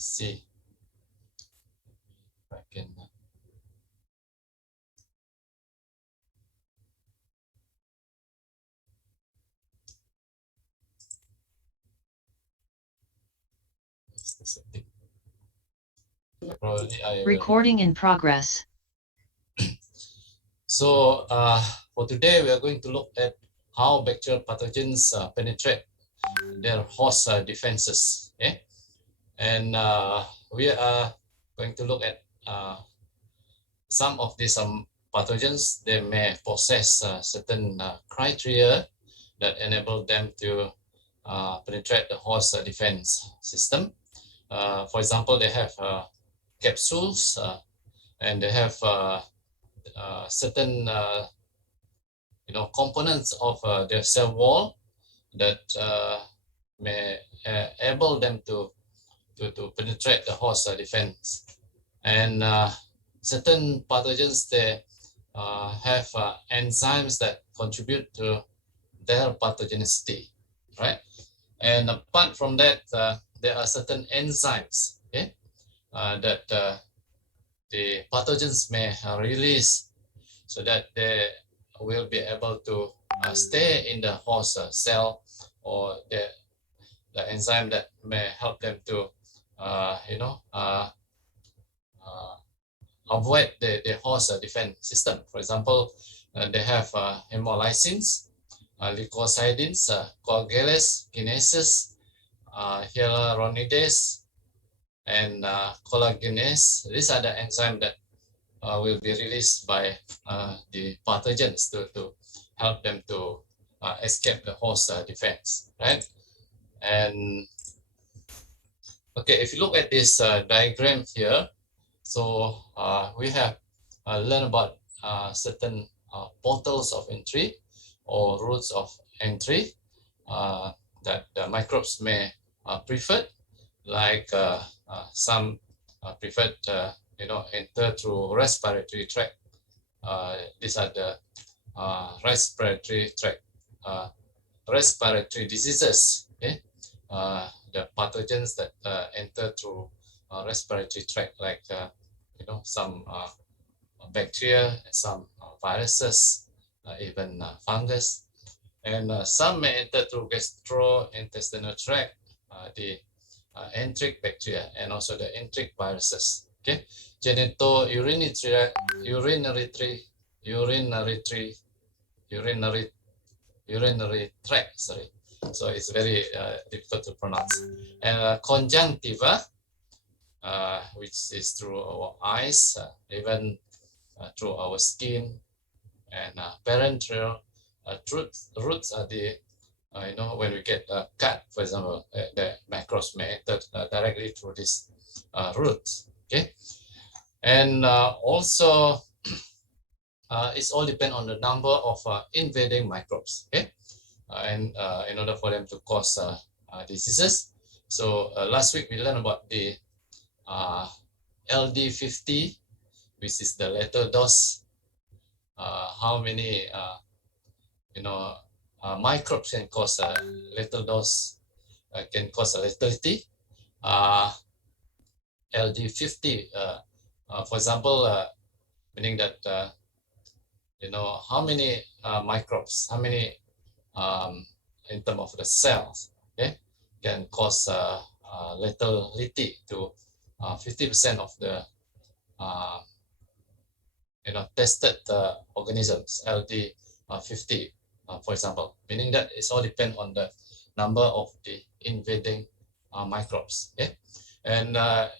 Let's see if I can. What's the setting? Probably I will. Recording in progress. So for today, we are going to look at how bacterial pathogens penetrate their host defenses. Okay, and we are going to look at some of these pathogens. They may possess certain criteria that enable them to penetrate the host defense system. For example, they have capsules and they have certain components of their cell wall that may able them to penetrate the host defense. And certain pathogens, they have enzymes that contribute to their pathogenicity, right? And apart from that, there are certain enzymes, okay, that the pathogens may release so that they will be able to stay in the host cell, or the enzyme that may help them to avoid the host defense system. For example, they have hemolysins, leukocidins, coagulase, kinases, hyaluronidase, and collagenase. These are the enzymes that will be released by the pathogens to help them to escape the host defense, right? And okay, if you look at this diagram here, so we have learned about certain portals of entry or routes of entry that the microbes may prefer, like some preferred enter through respiratory tract. These are the respiratory tract respiratory diseases. Okay, the pathogens that enter through respiratory tract, like some bacteria, some viruses, even fungus, and some may enter through gastrointestinal tract, the enteric bacteria, and also the enteric viruses. Okay, genitourinary tract. Sorry, so it's very difficult to pronounce. And conjunctiva, which is through our eyes, even through our skin, and parenteral roots are the when we get a cut, for example, the microbes may enter directly through this roots. Okay, and also it's all depend on the number of invading microbes. Okay, and in order for them to cause diseases. So last week we learned about the LD50, which is the lethal dose. How many microbes can cause lethal dose, can cause a lethality. LD50, for example, meaning that how many microbes, how many in terms of the cells, okay, can cause lethality to 50% of the tested organisms, LD50, for example, meaning that it's all depend on the number of the invading microbes. Okay, and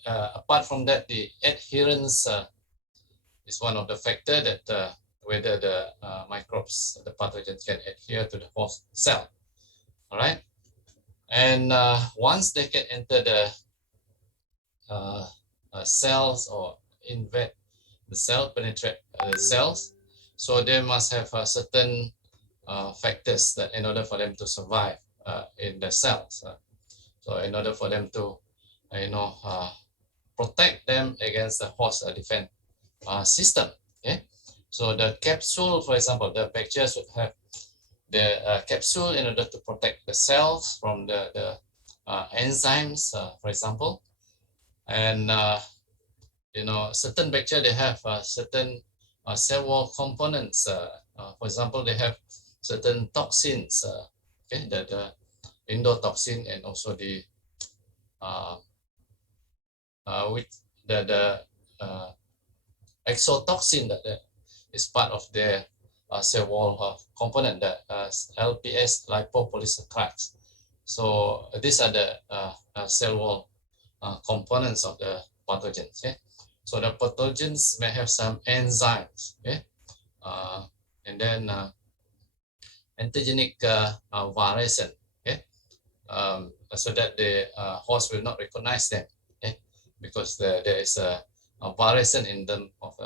apart from that, the adherence is one of the factor that whether the microbes, the pathogens, can adhere to the host cell. All right, and once they can enter the cells or invade the cell, penetrate the cells, so they must have certain factors that in order for them to survive in the cells. So in order for them to protect them against the host defense system. Okay, so the capsule, for example, the bacteria should have the capsule in order to protect the cells from the enzymes, for example. And certain bacteria, they have certain cell wall components. For example, they have certain toxins, okay, the endotoxin, and also the with the exotoxin that is part of their cell wall component, the LPS lipopolysaccharides. So these are the cell wall components of the pathogens. Okay? So the pathogens may have some enzymes, okay? And then antigenic variation, okay? So that the host will not recognize them, okay? Because there is a variation in them of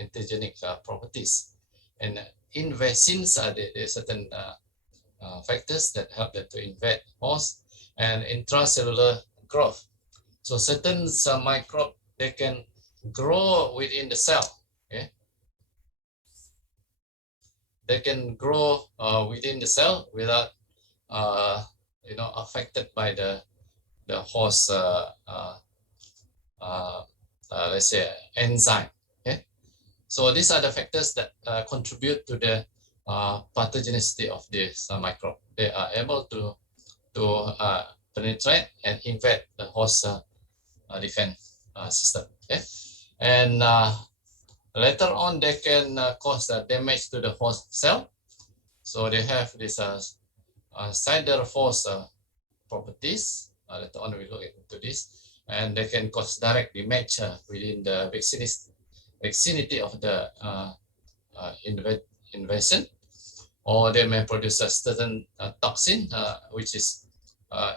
antigenic properties. And in vaccines, there are certain factors that help them to invade host and intracellular growth. So certain microbe, they can grow within the cell. Okay? They can grow within the cell without affected by the host let's say enzyme. Okay? So these are the factors that contribute to the pathogenicity of this microbe. They are able to penetrate and invade the host defense system. Okay? And later on, they can cause damage to the host cell. So they have this siderophore properties. Later on, we look into this. And they can cause direct damage within the vicinity of the invasion. Or they may produce a certain toxin, which is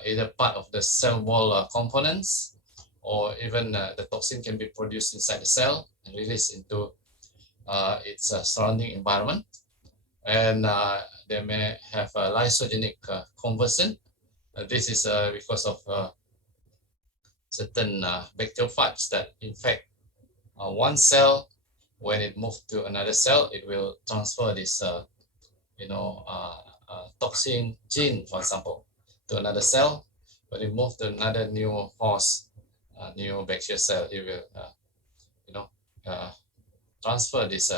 either part of the cell wall components, or even the toxin can be produced inside the cell and released into its surrounding environment. And they may have a lysogenic conversion. This is because of certain bacteriophages that infect one cell. When it moves to another cell, it will transfer this toxin gene, for example, to another cell. When it moves to another new host, new bacterial cell, it will transfer this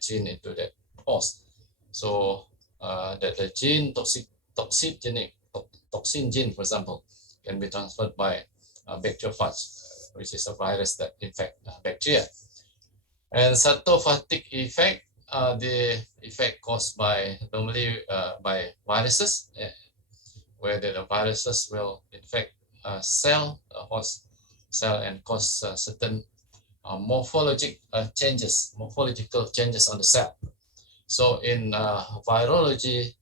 gene into that host. So the gene toxin gene, for example, can be transferred by bacteriophage, which is a virus that infects bacteria. And cytophatic effect, the effect caused by normally by viruses, where the viruses will infect host cell, and cause certain morphological changes on the cell. So in virology,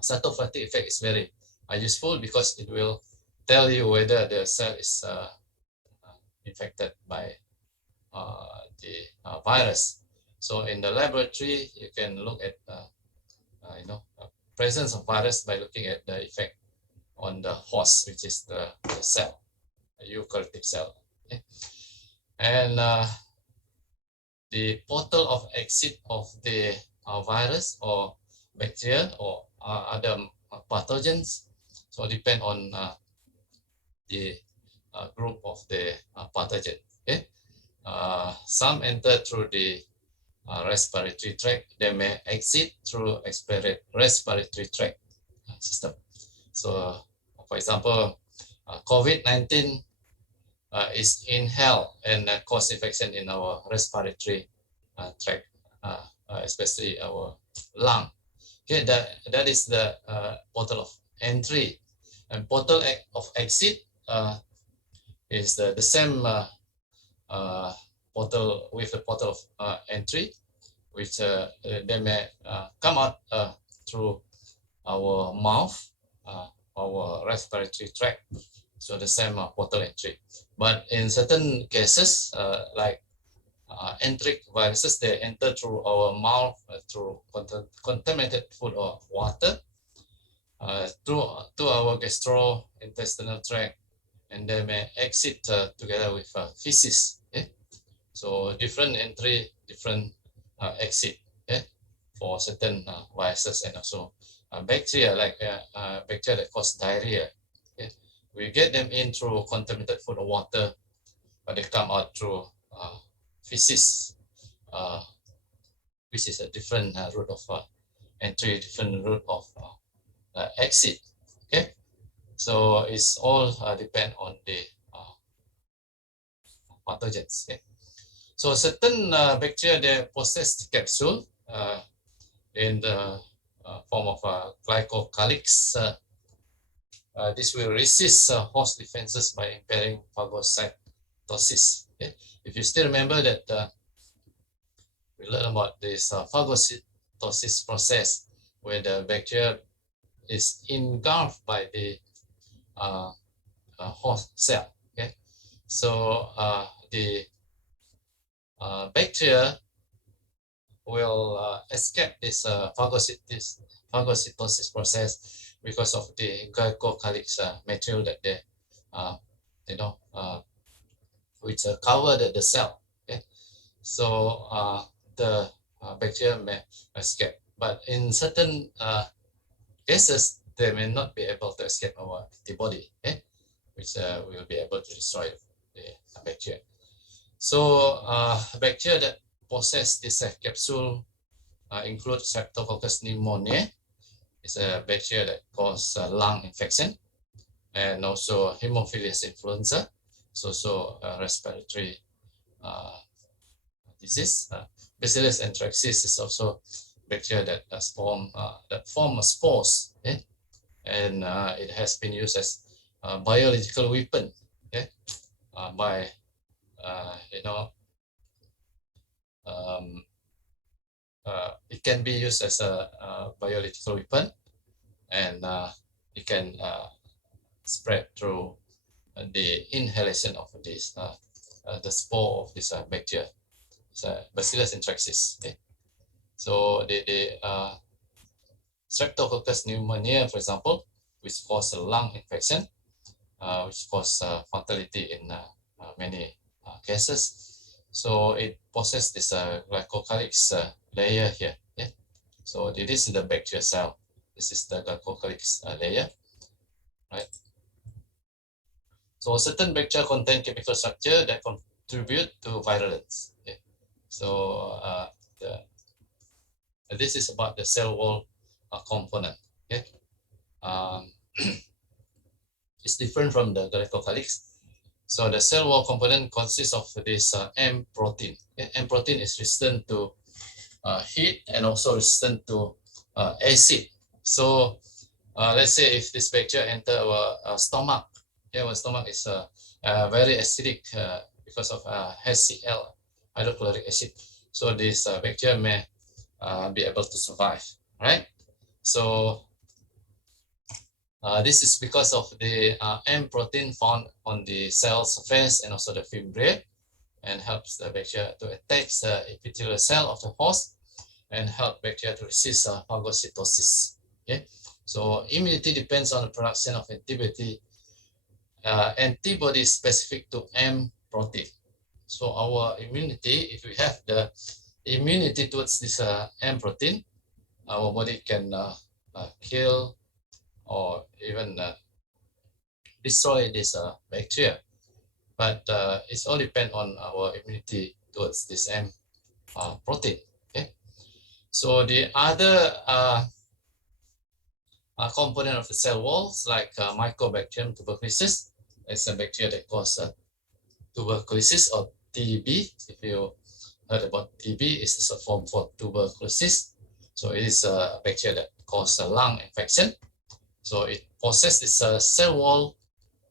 cytophatic effect is very useful because it will tell you whether the cell is infected by the virus. So in the laboratory, you can look at presence of virus by looking at the effect on the host, which is the cell, a eukaryotic cell. Okay? And the portal of exit of the virus or bacteria or other pathogens, so depend on the group of the pathogen. Okay? Some enter through the respiratory tract. They may exit through respiratory tract system. So, for example, COVID-19 is inhaled and cause infection in our respiratory tract, especially our lung. Okay, that is the portal of entry, and portal of exit is the same portal with the portal of entry, which they may come out through our mouth, our respiratory tract. So the same portal entry. But in certain cases, like enteric viruses, they enter through our mouth, through contaminated food or water, to our gastrointestinal tract, and they may exit together with feces. Okay? So different entry, different exit, okay? For certain viruses and also bacteria, like bacteria that cause diarrhea. Okay? we get them in through contaminated food or water, but they come out through feces, which is a different route of entry, different route of exit. Okay, so it's all depend on the pathogens. Okay? So certain bacteria, they possess the capsule in the form of glycocalyx. This will resist host defenses by impairing phagocytosis. Okay? If you still remember that we learned about this phagocytosis process, where the bacteria is engulfed by the host cell. Okay, so the bacteria will escape this phagocytosis process because of the glycocalyx material that they, you know, which cover the cell. Okay, so the bacteria may escape, but in certain cases, they may not be able to escape our antibody, okay? Which will be able to destroy the bacteria. So bacteria that possess this capsule include Streptococcus pneumoniae. It's a bacteria that causes lung infection, and also Haemophilus influenza. It's also respiratory disease. Bacillus anthracis is also bacteria that form spores, okay? And it has been used as a biological weapon, okay? By it can be used as a biological weapon, and it can spread through the inhalation of this the spore of this bacteria. It's Bacillus anthracis. Okay, so the Streptococcus pneumoniae, for example, which causes a lung infection, which causes fatality in many cases. So it possesses this glycocalyx layer here. Yeah? So this is the bacterial cell. This is the glycocalyx layer, right? So certain bacteria contain chemical structure that contribute to virulence. Okay? So this is about the cell wall component. Okay? It's different from the glycocalyx. So the cell wall component consists of this M protein. Okay? M protein is resistant to heat and also resistant to acid. So let's say if this bacteria enter our stomach, our stomach is very acidic because of HCl, hydrochloric acid. So this bacteria may be able to survive, right? So this is because of the M protein found on the cell surface and also the membrane, and helps the bacteria to attack the epithelial cell of the host and help bacteria to resist phagocytosis. Okay, so immunity depends on the production of antibodies specific to M protein. So our immunity, if we have the immunity towards this M protein, our body can kill or even destroy this bacteria. But it's all depend on our immunity towards this M protein. Okay, so the other component of the cell walls, like Mycobacterium tuberculosis, is a bacteria that causes tuberculosis or TB. If you heard about TB, it's a form for tuberculosis. So it is a bacteria that causes a lung infection. So it possesses this cell wall,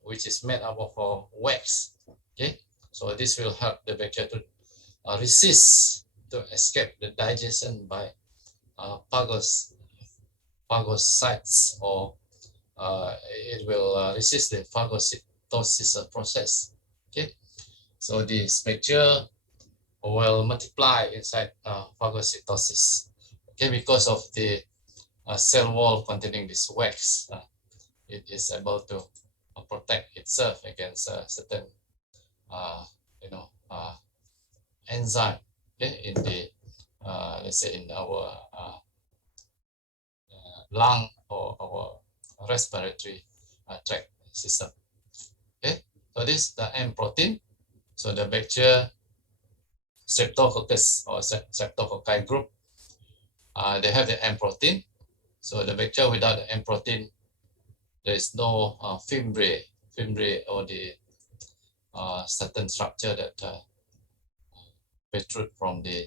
which is made up of wax. Okay, so this will help the bacteria to resist to escape the digestion by phagocytes, or it will resist the phagocytosis process. Okay, so this bacteria will multiply inside phagocytosis. Okay, because of the cell wall containing this wax, it is able to protect itself against certain, enzyme. Okay, in the let's say in our lung or our respiratory tract system. So this is the M protein. So the bacteria Streptococcus or Streptococci group, they have the M protein. So the bacteria without the M protein, there is no fimbriae or the certain structure that protrude from the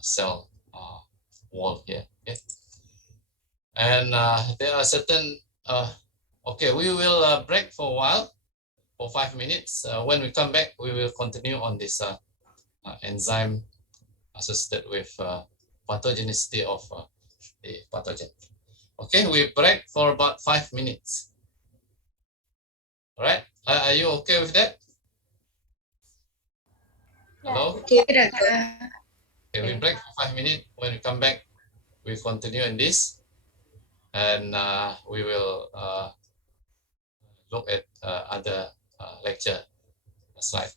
cell wall here. Okay, and there are certain. Okay, we will break for a while for 5 minutes. When we come back, we will continue on this enzyme associated with pathogenicity of the pathogen. Okay, we break for about 5 minutes. All right, are you okay with that? Hello? Okay, Doctor. Okay, we break for 5 minutes. When we come back, we continue in this, and we will look at other lecture slide.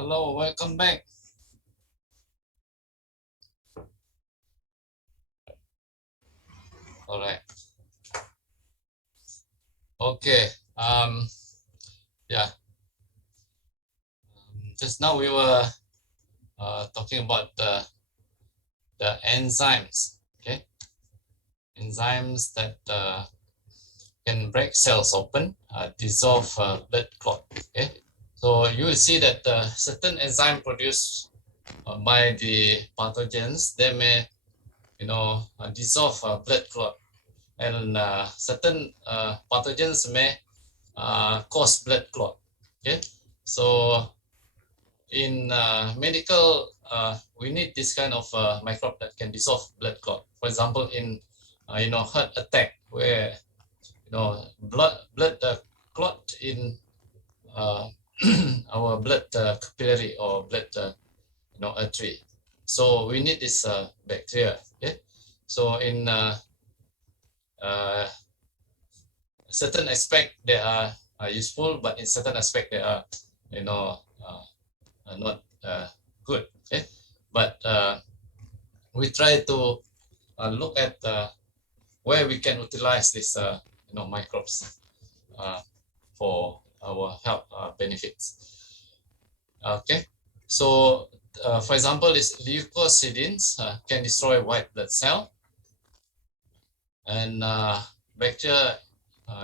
Hello, welcome back. All right. Okay. Yeah. Just now we were talking about the enzymes. Okay. Enzymes that can break cells open, dissolve blood clot. Okay. So you will see that certain enzyme produced by the pathogens, they may, dissolve blood clot, and certain pathogens may cause blood clot. Okay, so in medical, we need this kind of microbe that can dissolve blood clot. For example, in heart attack, where blood clot in uh, our blood capillary or blood artery. So we need this bacteria. Okay, so in uh, certain aspect they are useful, but in certain aspect they are you know not good. Okay, but we try to look at where we can utilize this microbes for our health benefits. Okay, so for example, this leukocidins can destroy white blood cell, and bacteria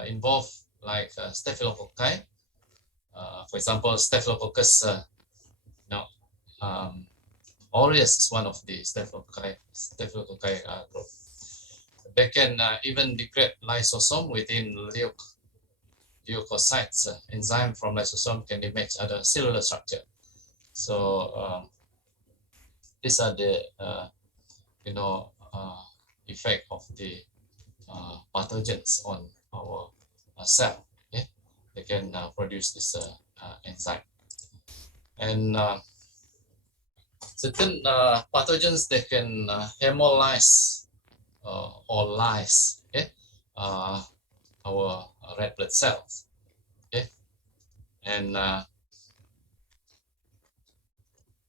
involved like staphylococci. For example, Staphylococcus no, um, aureus is one of the Staphylococcus group. They can even degrade lysosome within leukocytes. Enzyme from lysosome can damage other cellular structure. So these are the effect of the pathogens on our cell. Okay, they can produce this enzyme, and certain pathogens they can hemolyze or lyse, okay, our red blood cells. Okay, and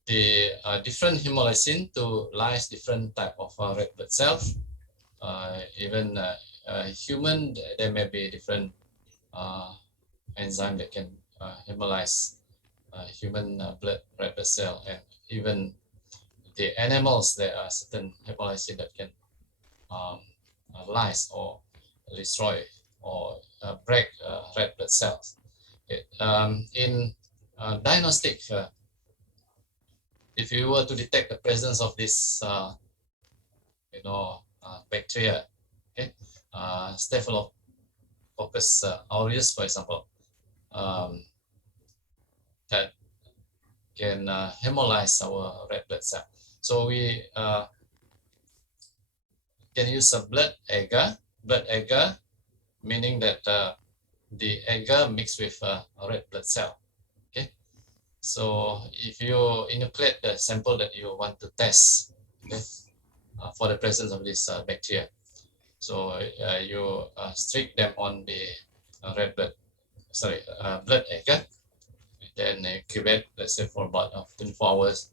the different hemolysin to lyse different type of red blood cells. Even human, there may be different enzyme that can hemolyze human red blood cell, and even the animals, there are certain hemolysin that can um, lyse or destroy or break red blood cells. Okay. In diagnostic, if you were to detect the presence of this, bacteria, okay, Staphylococcus aureus, for example, um, that can hemolyze our red blood cell. So we can use a blood agar, meaning that the agar mixed with a red blood cell. Okay, so if you inoculate the sample that you want to test, okay, for the presence of this bacteria, so you streak them on the blood agar, then incubate, let's say, for about 24 hours.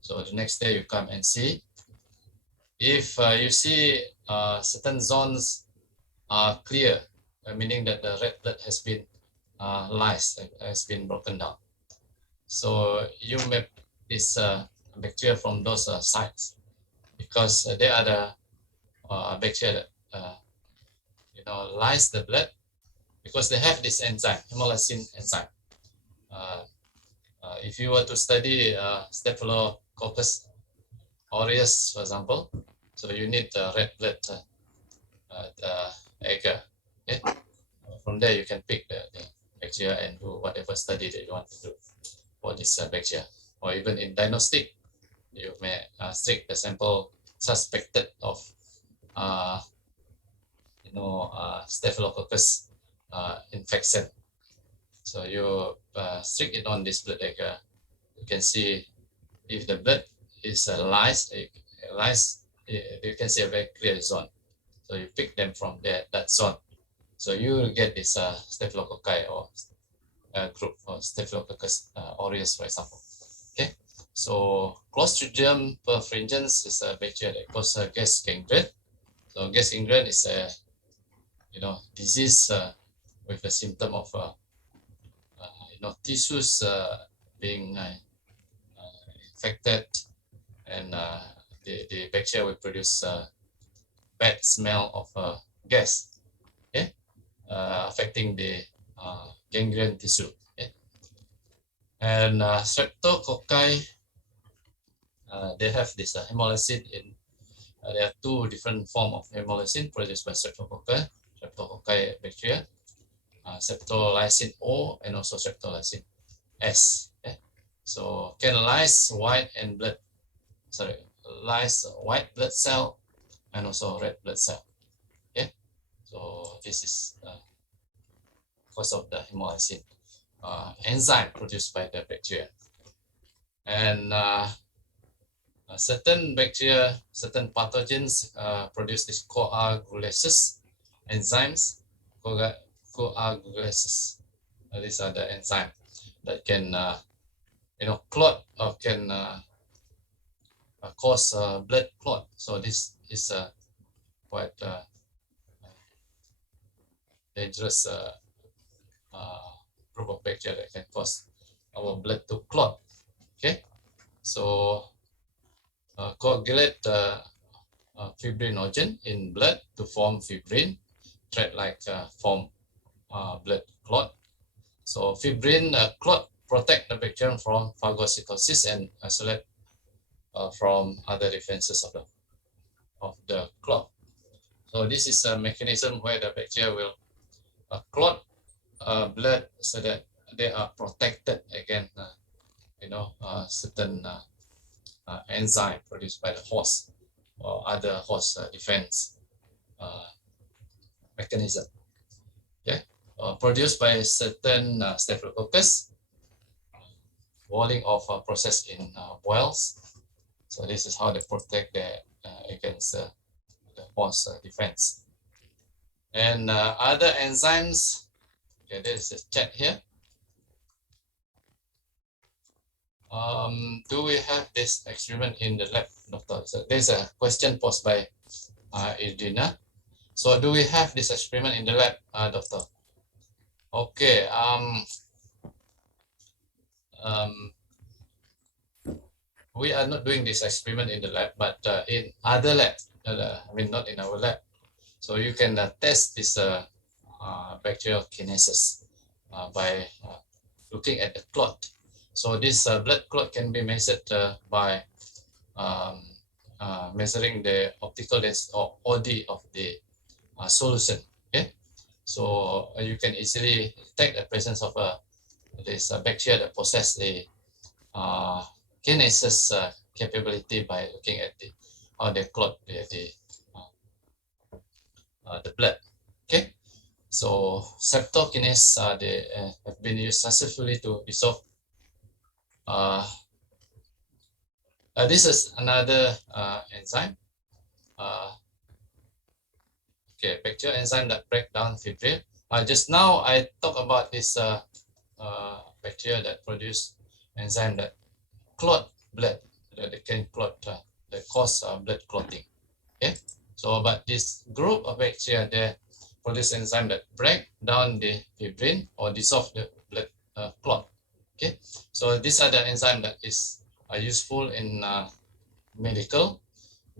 So the next day you come and see. If you see certain zones are clear, meaning that the red blood has been lysed, has been broken down. So you map this bacteria from those sites, because they are the bacteria that lyse the blood, because they have this enzyme, hemolysin enzyme. If you were to study Staphylococcus aureus, for example, so you need red blood agar. Okay? From there, you can pick the bacteria and do whatever study that you want to do for this bacteria. Or even in diagnostic, you may streak the sample suspected of Staphylococcus infection. So you streak it on this blood agar. You can see if the blood is lysed, you can see a very clear zone. So you pick them from that zone. So you will get this staphylococci or group, or Staphylococcus aureus, for example. Okay, so Clostridium perfringens is a bacteria that causes gas gangrene. So gas gangrene is a disease with the symptom of tissues being infected, and the bacteria will produce bad smell of gas, okay, affecting the gangrene tissue. Okay? And streptococci, they have this hemolysin in. There are two different forms of hemolysin produced by streptococci bacteria, streptolysin O and also streptolysin S. Okay? So can lyse white blood cell and also red blood cell. Okay, so this is because of the hemolysin enzyme produced by the bacteria. And certain bacteria, certain pathogens produce this coagulases enzymes. Coagulases. These are the enzymes that can clot or can cause blood clot. So this is quite dangerous group of bacteria that can cause our blood to clot. Okay, so coagulate fibrinogen in blood to form fibrin, thread-like form blood clot. So fibrin clot protect the bacterium from phagocytosis and isolate from other defenses of the clot. So this is a mechanism where the bacteria will clot blood so that they are protected against certain enzyme produced by the host or other host defense mechanism. Okay, produced by certain staphylococcus, walling of process in boils. So this is how they protect against the host defense. And other enzymes. Okay, there's a chat here. Do we have this experiment in the lab, Doctor? So there's a question posed by Irina. So do we have this experiment in the lab, Doctor? Okay. We are not doing this experiment in the lab, but in other labs. I mean, not in our lab. So you can test this bacterial kinesis by looking at the clot. So this blood clot can be measured by measuring the optical density or OD of the solution. Okay, so you can easily detect the presence of this bacteria that possess the kinesis capability by looking at how they clot the blood. Okay, so streptokinase they have been used successfully to dissolve. This is another enzyme. Okay, bacterial enzyme that break down fibrin. Just now I talked about this bacteria that produce enzyme that clot blood, that they can clot, that cause blood clotting. Okay, so but this group of bacteria, they produce enzyme that break down the fibrin or dissolve the blood clot. Okay, so these are the enzyme that is useful in medical,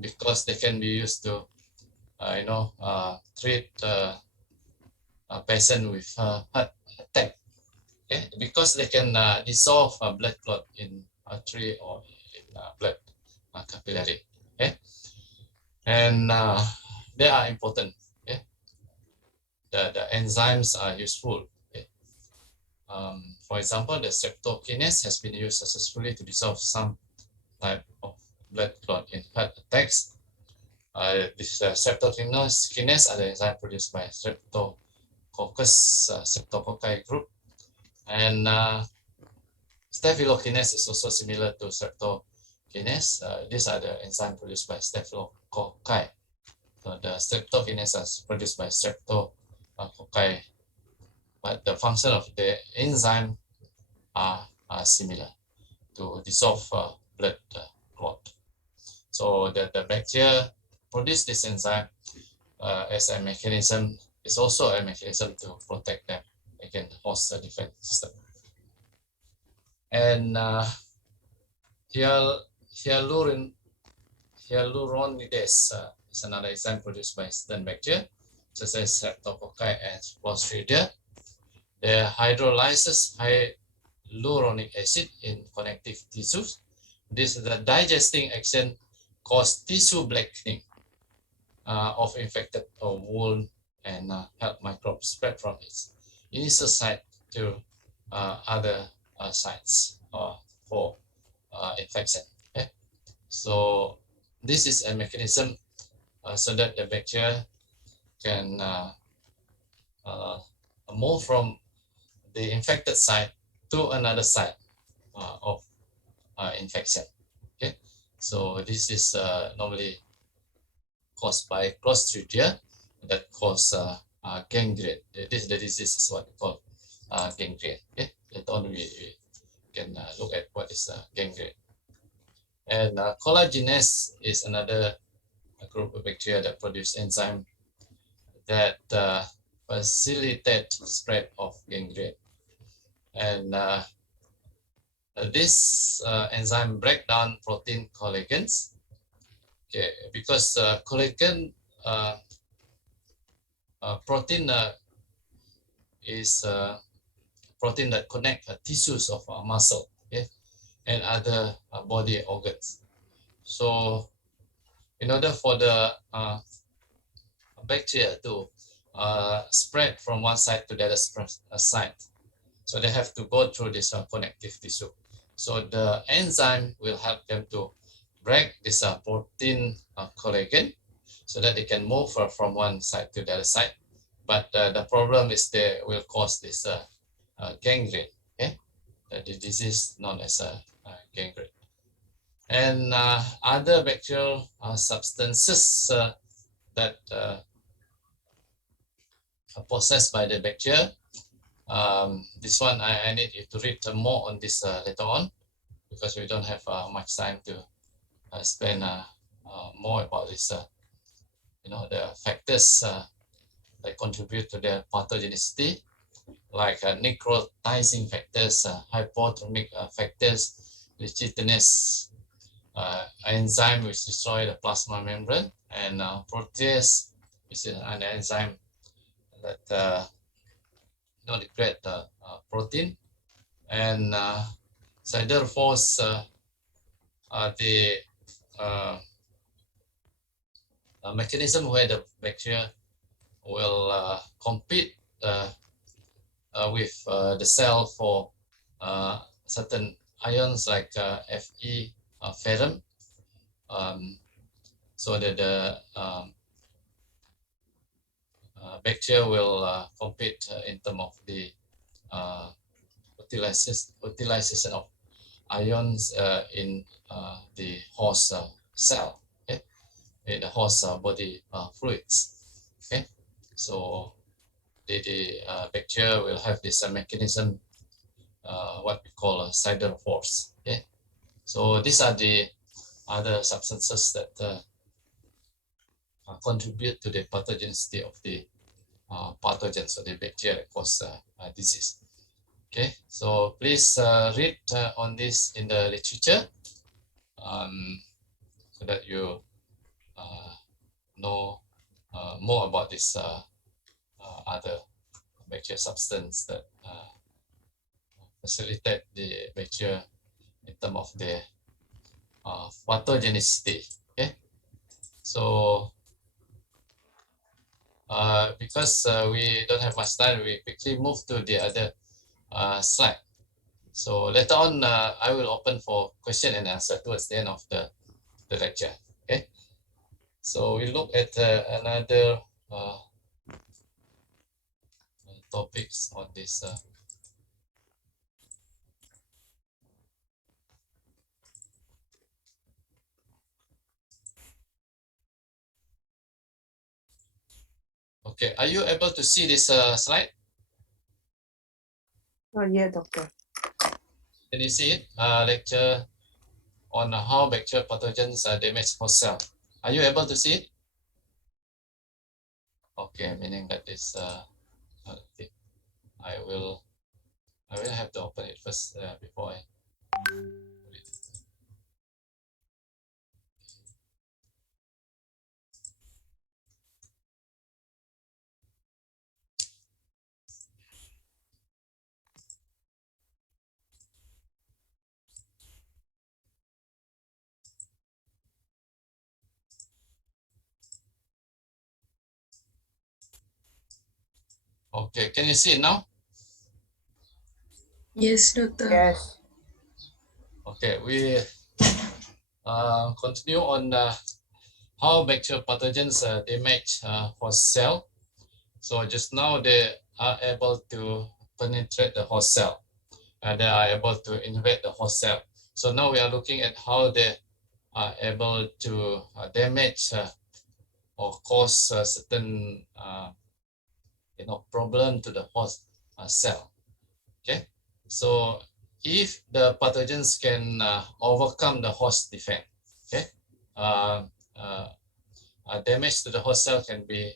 because they can be used to treat a patient with heart attack. Okay, because they can dissolve blood clot in artery or in blood capillary. Okay, and they are important. Okay, the enzymes are useful. Okay? For example, the streptokinase has been used successfully to dissolve some type of blood clot in heart attacks. This streptokinase are the enzyme produced by Streptococcus streptococci group, and staphylokinase is also similar to streptokinase. These are the enzyme produced by staphylococci. So the streptokinase is produced by streptococci, but the function of the enzyme are similar to dissolve blood clot. So the bacteria produce this enzyme as a mechanism. It's also a mechanism to protect them against host defense system. And hyaluronidase is another enzyme produced by certain bacteria, such as Streptococci and Clostridia. They hydrolyzes hyaluronic acid in connective tissues. This is the digesting action cause tissue blackening of infected wound and help microbes spread from its initial site to other sites for infection. Okay? So this is a mechanism so that the bacteria can move from the infected site to another site of infection. Okay, so this is normally caused by Clostridia that cause gangrene. This the disease is what we call gangrene. Okay, later on we can look at what is gangrene. And collagenase is another group of bacteria that produce enzyme that facilitate spread of gangrene. And this enzyme break down protein collagens. Okay, because collagen protein is protein that connect tissues of muscle, okay, and other body organs. So in order for the bacteria to spread from one side to the other side, so they have to go through this connective tissue. So the enzyme will help them to break this protein collagen so that they can move from one side to the other side. But the problem is they will cause this gangrene, okay? The disease known as gangrene. And other bacterial substances that are possessed by the bacteria. This one I need you to read more on this later on, because we don't have much time to spend more about this. The factors that contribute to their pathogenicity, like necrotizing factors, hypothermic factors, lecithinase, enzyme which destroy the plasma membrane, and protease, which is an enzyme that degrade the protein, and siderophores are the mechanism where the bacteria will compete with the cell for certain ions like Fe, ferrum, so that the bacteria will compete in terms of the utilization of ions in the host cell, okay, in the host body fluids. Okay, so the bacteria will have this mechanism, what we call siderophores. Okay, so these are the other substances that contribute to the pathogenicity of the pathogens or the bacteria that cause disease. Okay, so please read on this in the literature so that you know more about this other bacterial substance that facilitate the bacteria in terms of the pathogenicity. Okay, so because we don't have much time, we quickly move to the other slide. So later on, I will open for question and answer towards the end of the lecture. Okay, so we look at another topics on this. Okay, are you able to see this slide? Not yet, doctor. Can you see it? Lecture on how bacterial pathogens damage host cell. Are you able to see it? Okay, meaning that is okay. I will have to open it first before I put it. Okay, can you see it now? Yes, doctor. Yes. Okay, we continue on how bacterial pathogens damage host cell. So just now they are able to penetrate the host cell and they are able to invade the host cell. So now we are looking at how they are able to damage or cause certain problem to the host cell. Okay, so if the pathogens can overcome the host defense, okay, uh, uh, damage to the host cell can be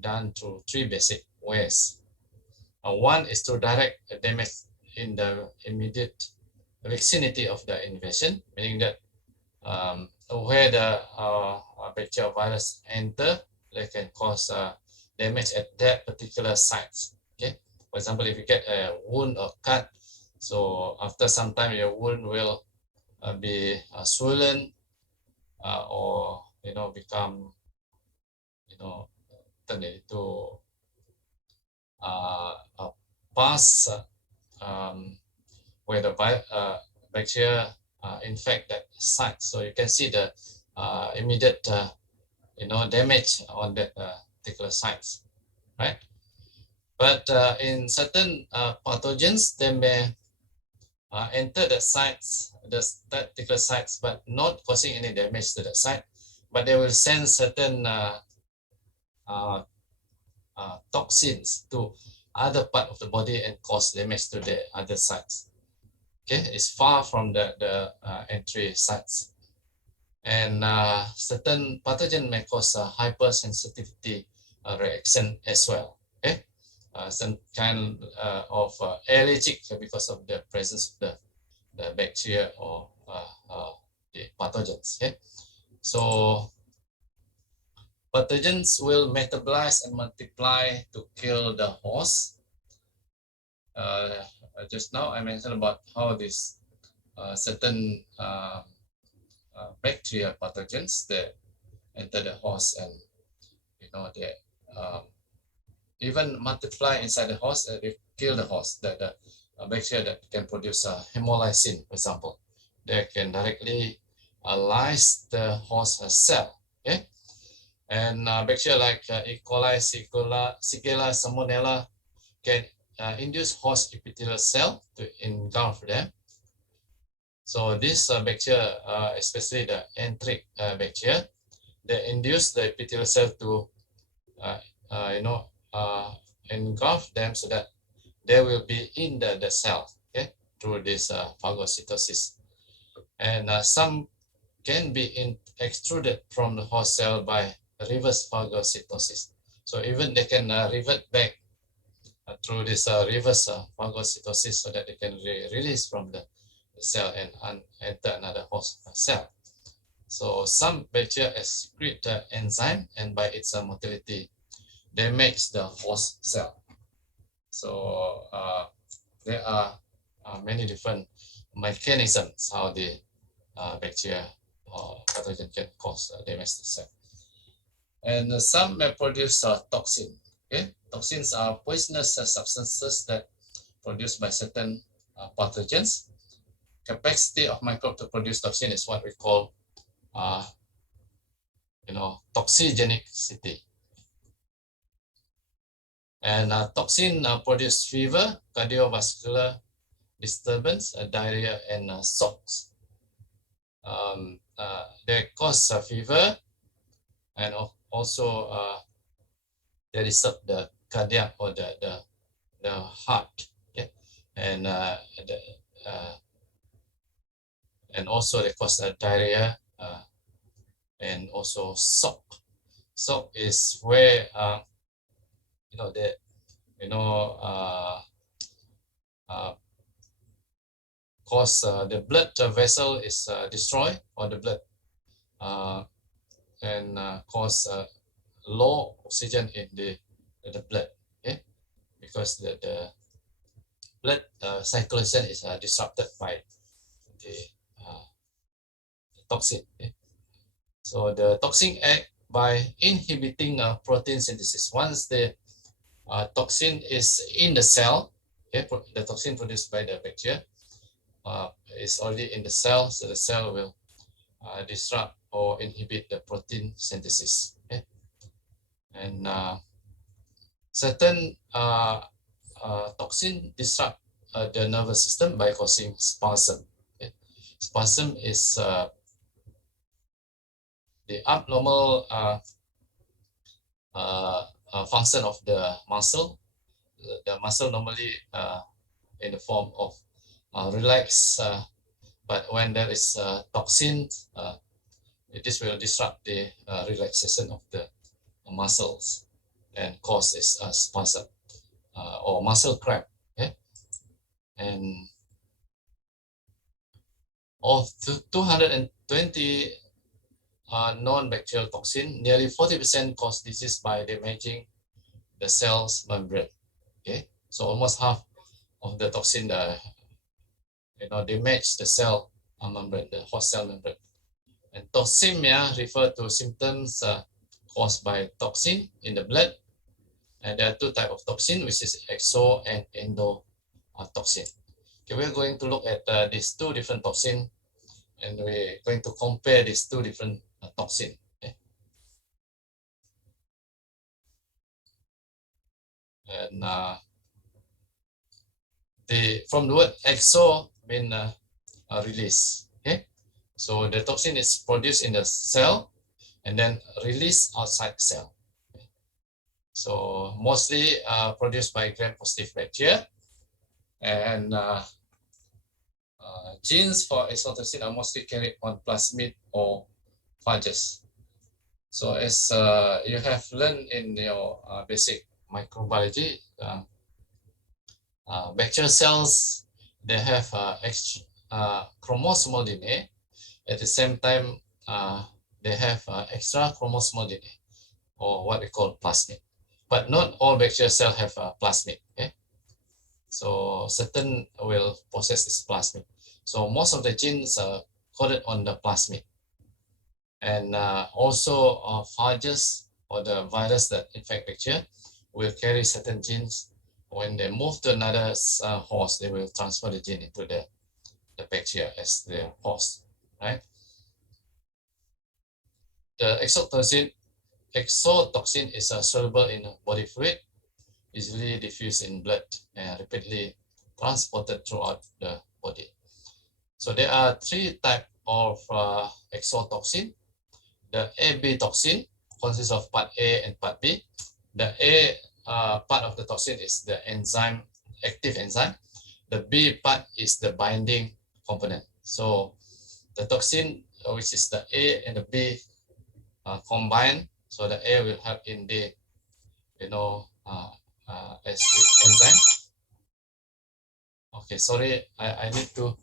done through three basic ways. One is to direct damage in the immediate vicinity of the invasion, meaning that where the bacterial virus enter, they can cause damage at that particular site. Okay, for example, if you get a wound or cut, so after some time your wound will be swollen or become turn into a pus um, where the bacteria infect that site. So you can see the immediate damage on that particular sites, right? But in certain pathogens, they may enter the sites, that particular sites, but not causing any damage to the site. But they will send certain uh, toxins to other part of the body and cause damage to the other sites. Okay, it's far from the entry sites. And certain pathogen may cause hypersensitivity reaction as well. Okay, some kind of allergic because of the presence of the bacteria or the pathogens. Okay, so pathogens will metabolize and multiply to kill the host. Just now I mentioned about how this certain bacteria pathogens that enter the host and they um, even multiply inside the host, they kill the host, the bacteria that can produce hemolysin, for example. They can directly lyse the host cell. Okay, and bacteria like E. coli, Shigella, Salmonella can induce host epithelial cell to engulf them. So this bacteria, especially the enteric bacteria, they induce the epithelial cell to uh, uh, you know engulf them so that they will be in the cell, okay, through this phagocytosis. And some can be extruded from the host cell by reverse phagocytosis. So even they can revert back through this reverse phagocytosis so that they can release from the cell and enter another host cell. So some bacteria excrete the enzyme and by its motility damage the host cell. So there are many different mechanisms how the bacteria or pathogen can cause damage to cell. And some may produce toxin. Okay, toxins are poisonous substances that produced by certain pathogens. Capacity of microbe to produce toxin is what we call, uh, toxigenicity. And toxin produce fever, cardiovascular disturbance, diarrhea, and SOX. They cause fever and also they disturb the cardiac or the heart. Okay? And and also they cause diarrhea and also SOC. SOC is where you know the you know uh, cause the blood vessel is destroyed, or the blood uh, and cause low oxygen in the blood. Okay, because the blood circulation is disrupted by the, uh, the toxin. Okay? So the toxin act by inhibiting protein synthesis. Once the toxin is in the cell, okay, the toxin produced by the bacteria is already in the cell, so the cell will disrupt or inhibit the protein synthesis. Okay? And certain toxin disrupt the nervous system by causing spasm. Okay? Spasm is the abnormal function of the muscle. The muscle normally in the form of relax, but when there is toxin, this will disrupt the relaxation of the muscles and causes spasm or muscle cramp. Okay? And of 220 non-bacterial toxin, nearly 40% cause disease by damaging the cell's membrane. Okay, so almost half of the toxin damage the cell membrane, the host cell membrane. And toxemia refer to symptoms caused by toxin in the blood. And there are two types of toxin, which is exo and endo toxin. Okay, we're going to look at these two different toxin, and we're going to compare these two different toxin. Okay? And from the word exo mean release. Okay, so the toxin is produced in the cell and then released outside the cell. Okay? So mostly produced by gram-positive bacteria, and genes for exotoxin are mostly carried on plasmid or phages. So as you have learned in your basic microbiology, bacterial cells, they have extra chromosomal DNA. At the same time, they have extra chromosomal DNA, or what we call plasmid. But not all bacterial cells have plasmid. Okay? So certain will possess this plasmid. So most of the genes are coded on the plasmid. And also phages, or the virus that infect bacteria, will carry certain genes. When they move to another host, they will transfer the gene into the bacteria as their host, right? The exotoxin is soluble in body fluid, easily diffused in blood, and rapidly transported throughout the body. So there are three types of exotoxin. The AB toxin consists of part A and part B. The A part of the toxin is the enzyme, active enzyme. The B part is the binding component. So the toxin, which is the A and the B combined, so the A will help in the, as the enzyme. Okay, sorry, I need to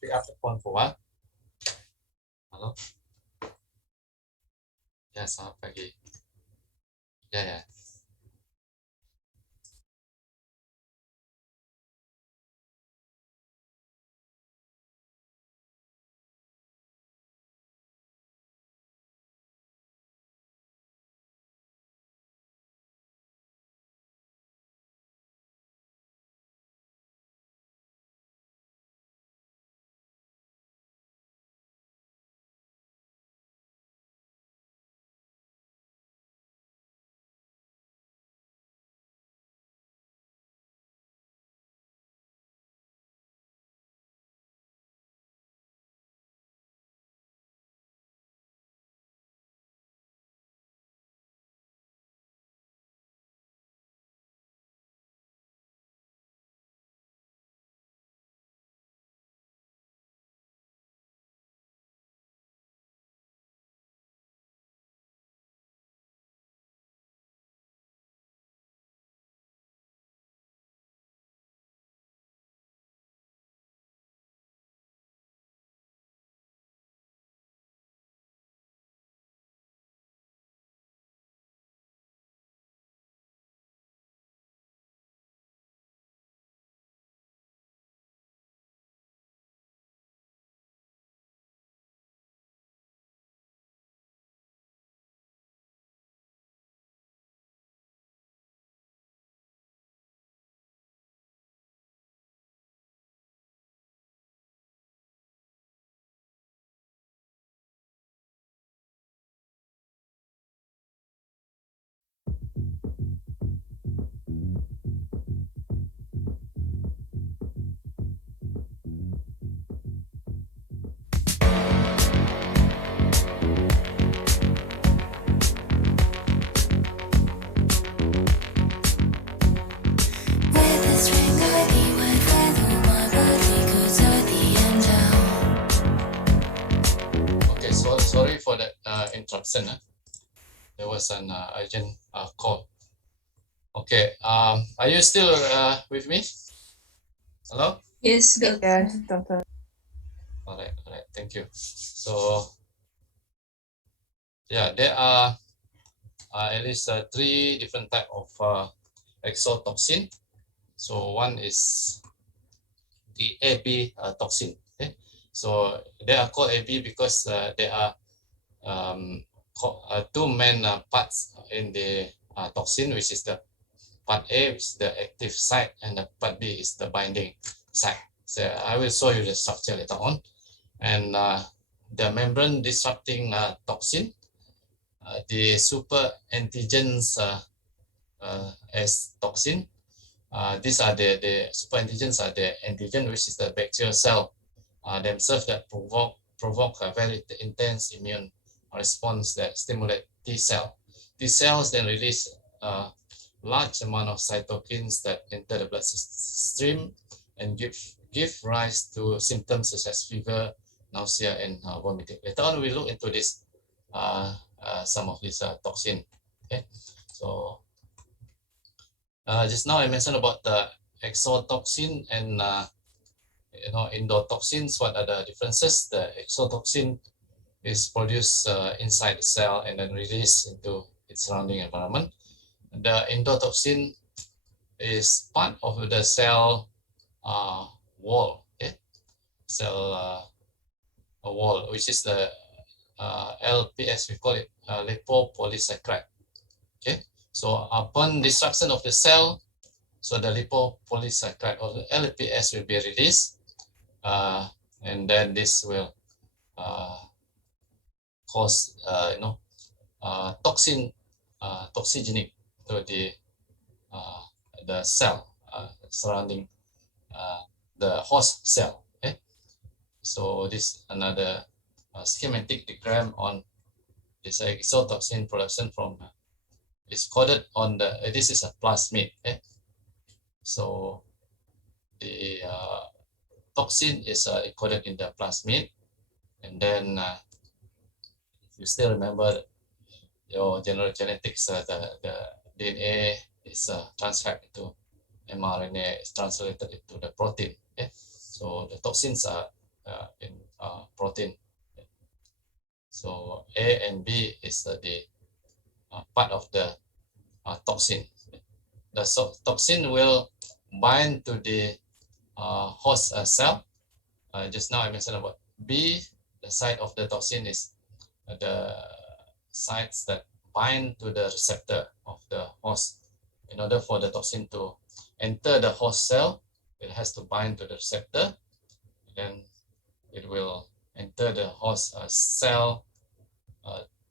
pick up the phone for a while. Halo, ya selamat pagi. Ya ya. interruption. There was an urgent call. Okay, are you still with me? Hello? Yes, Doctor. Yes, Doctor. All right, thank you. So, yeah, there are at least 3 different type of exotoxin. So one is the AB toxin. Okay? So they are called AB because there are two main parts in the toxin, which is the part A, which is the active site, and the part B is the binding site. So I will show you the structure later on. And the membrane disrupting toxin, the super antigens as toxin. These are the super antigens are the antigen, which is the bacterial cell themselves that provoke a very intense immune response that stimulate T cell. T cells then release a large amount of cytokines that enter the bloodstream and give rise to symptoms such as fever, nausea, and vomiting. Later on, we look into this some of these toxin. Okay, so just now I mentioned about the exotoxin and endotoxins. What are the differences? The exotoxin is produced inside the cell and then released into its surrounding environment. The endotoxin is part of the cell wall, okay? Cell wall, which is the LPS, we call it lipopolysaccharide. Okay, so upon destruction of the cell, so the lipopolysaccharide or the LPS will be released, and then this will cause toxigenic to the cell surrounding the host cell. Okay, so this another schematic diagram on this exotoxin production from is coded on the this is a plasmid. Okay, so the toxin is encoded in the plasmid, and then if you still remember your general genetics, the DNA is transcribed into mRNA, is translated into the protein. Okay? So the toxins are in protein. Okay? So A and B is the part of the toxin. The toxin will bind to the host cell. Just now I mentioned about B. The site of the toxin is the sites that bind to the receptor of the host. In order for the toxin to enter the host cell, it has to bind to the receptor. Then it will enter the host cell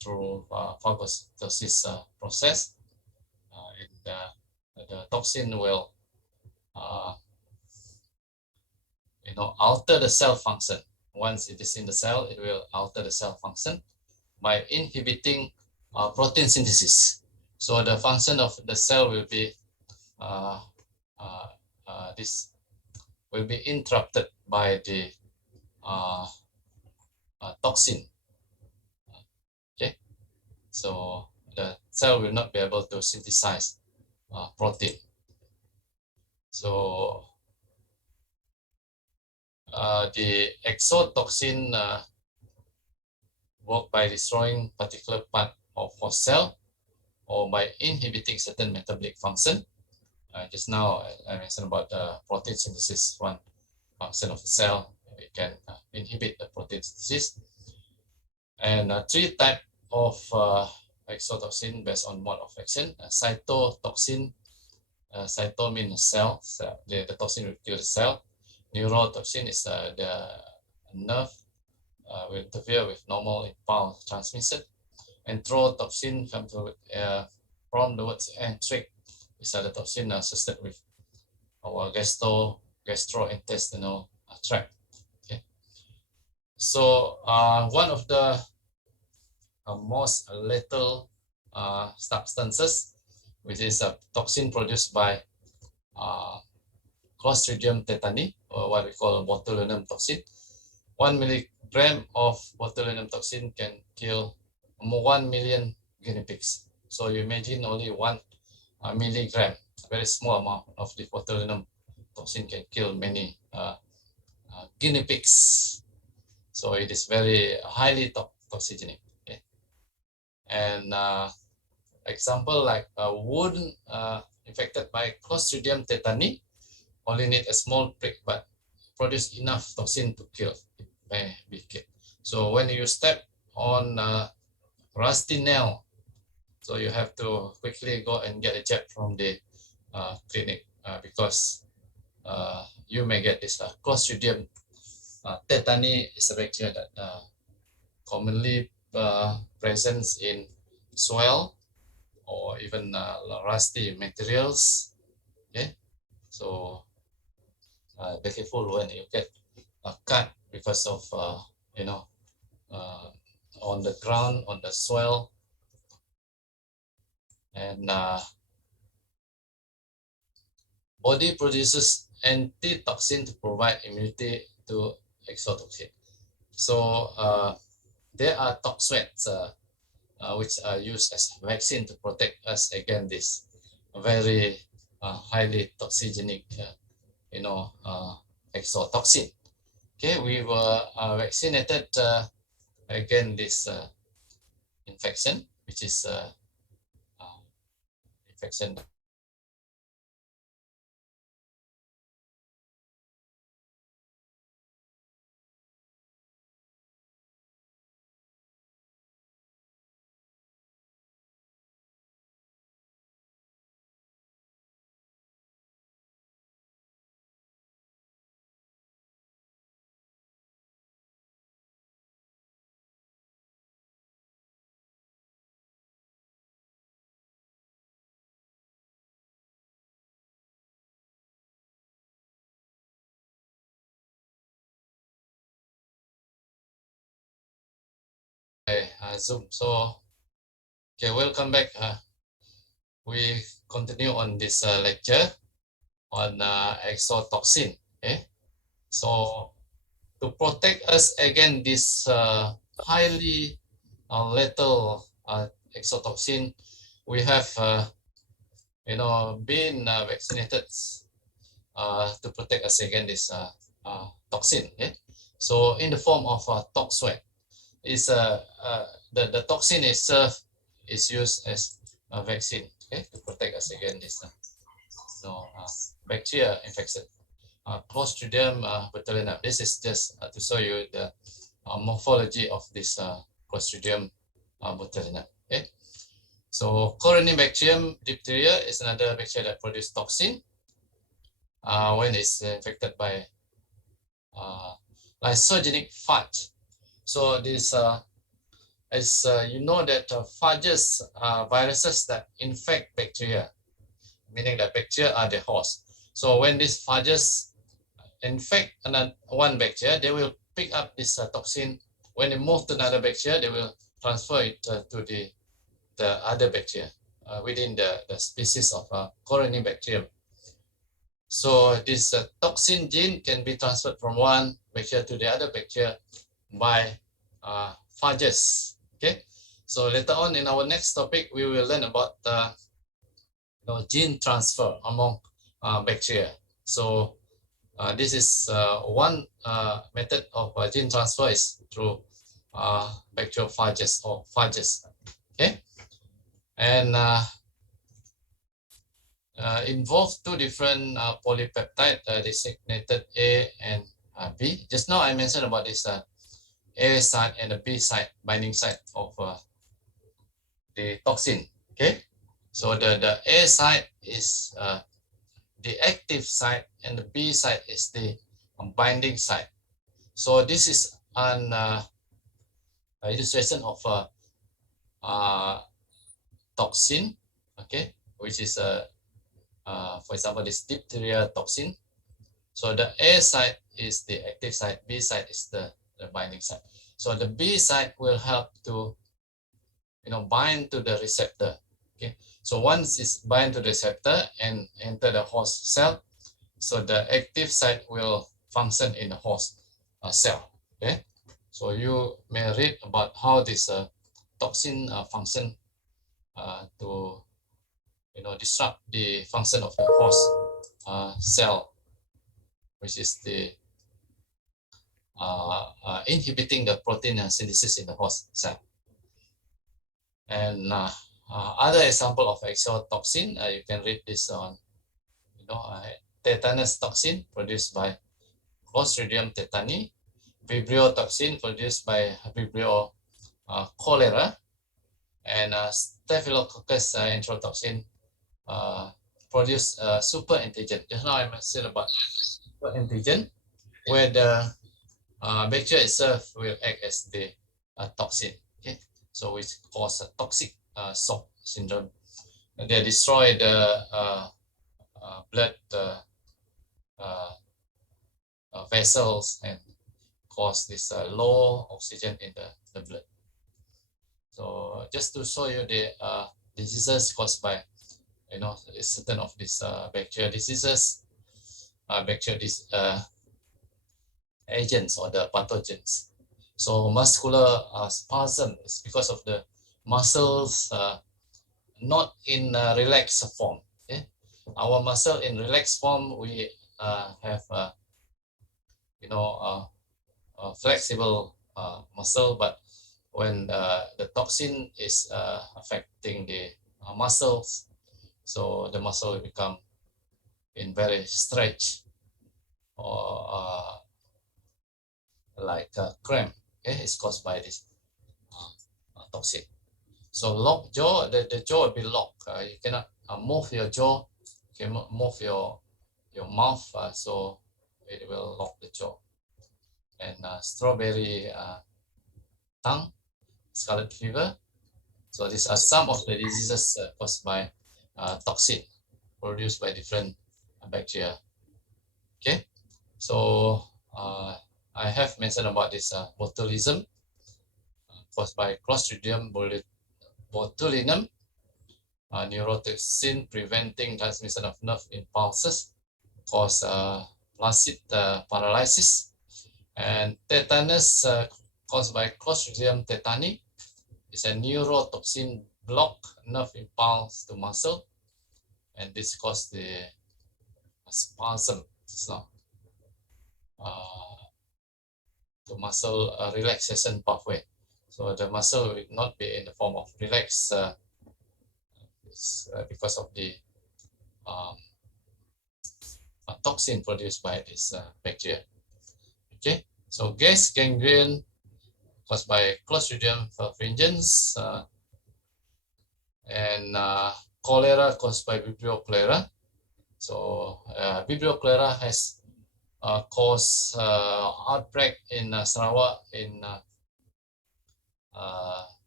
through phagocytosis process. And the toxin will alter the cell function. Once it is in the cell, it will alter the cell function by inhibiting protein synthesis. So the function of the cell will be this will be interrupted by the toxin. Okay, so the cell will not be able to synthesize protein. So the exotoxin work by destroying particular part of host cell or by inhibiting certain metabolic function. Just now I mentioned about the protein synthesis, one function of the cell. It can inhibit the protein synthesis. And 3 types of exotoxin based on mode of action. Cytotoxin, cyto means cell, the toxin will kill the cell. Neurotoxin is the nerve, will interfere with normal impulse transmission. Enterotoxin comes from the word enteric, is the toxin associated with our gastrointestinal tract. Okay, so one of the most lethal substances, which is a toxin produced by Clostridium tetani, or what we call botulinum toxin. 1 milligram of botulinum toxin can kill 1 million guinea pigs. So you imagine only 1 milligram, a very small amount of the botulinum toxin can kill many guinea pigs. So it is very highly toxigenic. Okay? And example like a wound infected by Clostridium tetani only need a small prick but produce enough toxin to kill. It may be killed. So when you step on rusty nail, so you have to quickly go and get a jab from the clinic because you may get this Clostridium tetani is a bacteria that commonly present in soil or even rusty materials. Okay, so be careful when you get a cut because of you know on the ground, on the soil, and body produces antitoxin to provide immunity to exotoxin. So there are toxoids which are used as vaccine to protect us against this very highly toxigenic, exotoxin. Okay, we were vaccinated against this infection, which is infection. Zoom. So, okay, welcome back. We continue on this lecture on exotoxin. Okay, so to protect us against this highly lethal exotoxin, we have been vaccinated to protect us against this toxin. Okay? So in the form of toxoid, is the toxin itself is used as a vaccine, okay, to protect us against this bacteria infection. Clostridium botulinum. This is just to show you the morphology of this Clostridium botulinum. Okay, so Corynebacterium diphtheria is another bacteria that produces toxin when it's infected by lysogenic phage. So this, as you know, that phages are viruses that infect bacteria, meaning that bacteria are the host. So when these phages infect one bacteria, they will pick up this toxin. When they move to another bacteria, they will transfer it to the other bacteria within the species of Corynebacterium. So this toxin gene can be transferred from one bacteria to the other bacteria by phages. Okay, so later on in our next topic, we will learn about gene transfer among bacteria. So this is one method of gene transfer is through bacteriophages or phages. Okay, and involve two different polypeptide designated A and B. Just now I mentioned about this A site and the B site binding site of the toxin. Okay, so the A site is the active site and the B site is the binding site. So this is an illustration of toxin, okay, which is for example this diphtheria toxin. So the A site is the active site, B site is the binding site. So the B site will help to bind to the receptor. Okay, so once it's bind to the receptor and enter the host cell, so the active site will function in the host cell. Okay, so you may read about how this toxin function to disrupt the function of the host cell, which is the inhibiting the protein synthesis in the host cell. And other example of exotoxin, you can read this on, tetanus toxin produced by Clostridium tetani, Vibrio toxin produced by Vibrio cholera, and Staphylococcus enterotoxin produce super antigen. Just now I mentioned about super antigen, where the bacteria itself will act as the toxin. Okay, so which cause a toxic shock syndrome. And they destroy the blood vessels and cause this low oxygen in the blood. So just to show you the diseases caused by certain of these bacterial diseases, agents or the pathogens. So muscular spasm is because of the muscles not in relaxed form. Okay? Our muscle in relaxed form, we have flexible muscle, but when the toxin is affecting the muscles, so the muscle will become in very stretch or like cramp. Okay, it's caused by this toxin. So locked jaw, the jaw will be locked. You cannot move your jaw, you can move your mouth, so it will lock the jaw. And strawberry tongue, scarlet fever. So these are some of the diseases caused by toxin produced by different bacteria. Okay, so I have mentioned about this botulism caused by Clostridium botulinum, neurotoxin preventing transmission of nerve impulses, cause flaccid paralysis, and tetanus caused by Clostridium tetani is a neurotoxin block nerve impulse to muscle, and this causes the spasm. So, the muscle relaxation pathway. So the muscle will not be in the form of relaxed because of the toxin produced by this bacteria. Okay, so gas gangrene caused by Clostridium perfringens and cholera caused by Vibrio cholera. So Vibrio cholera has caused outbreak in Sarawak in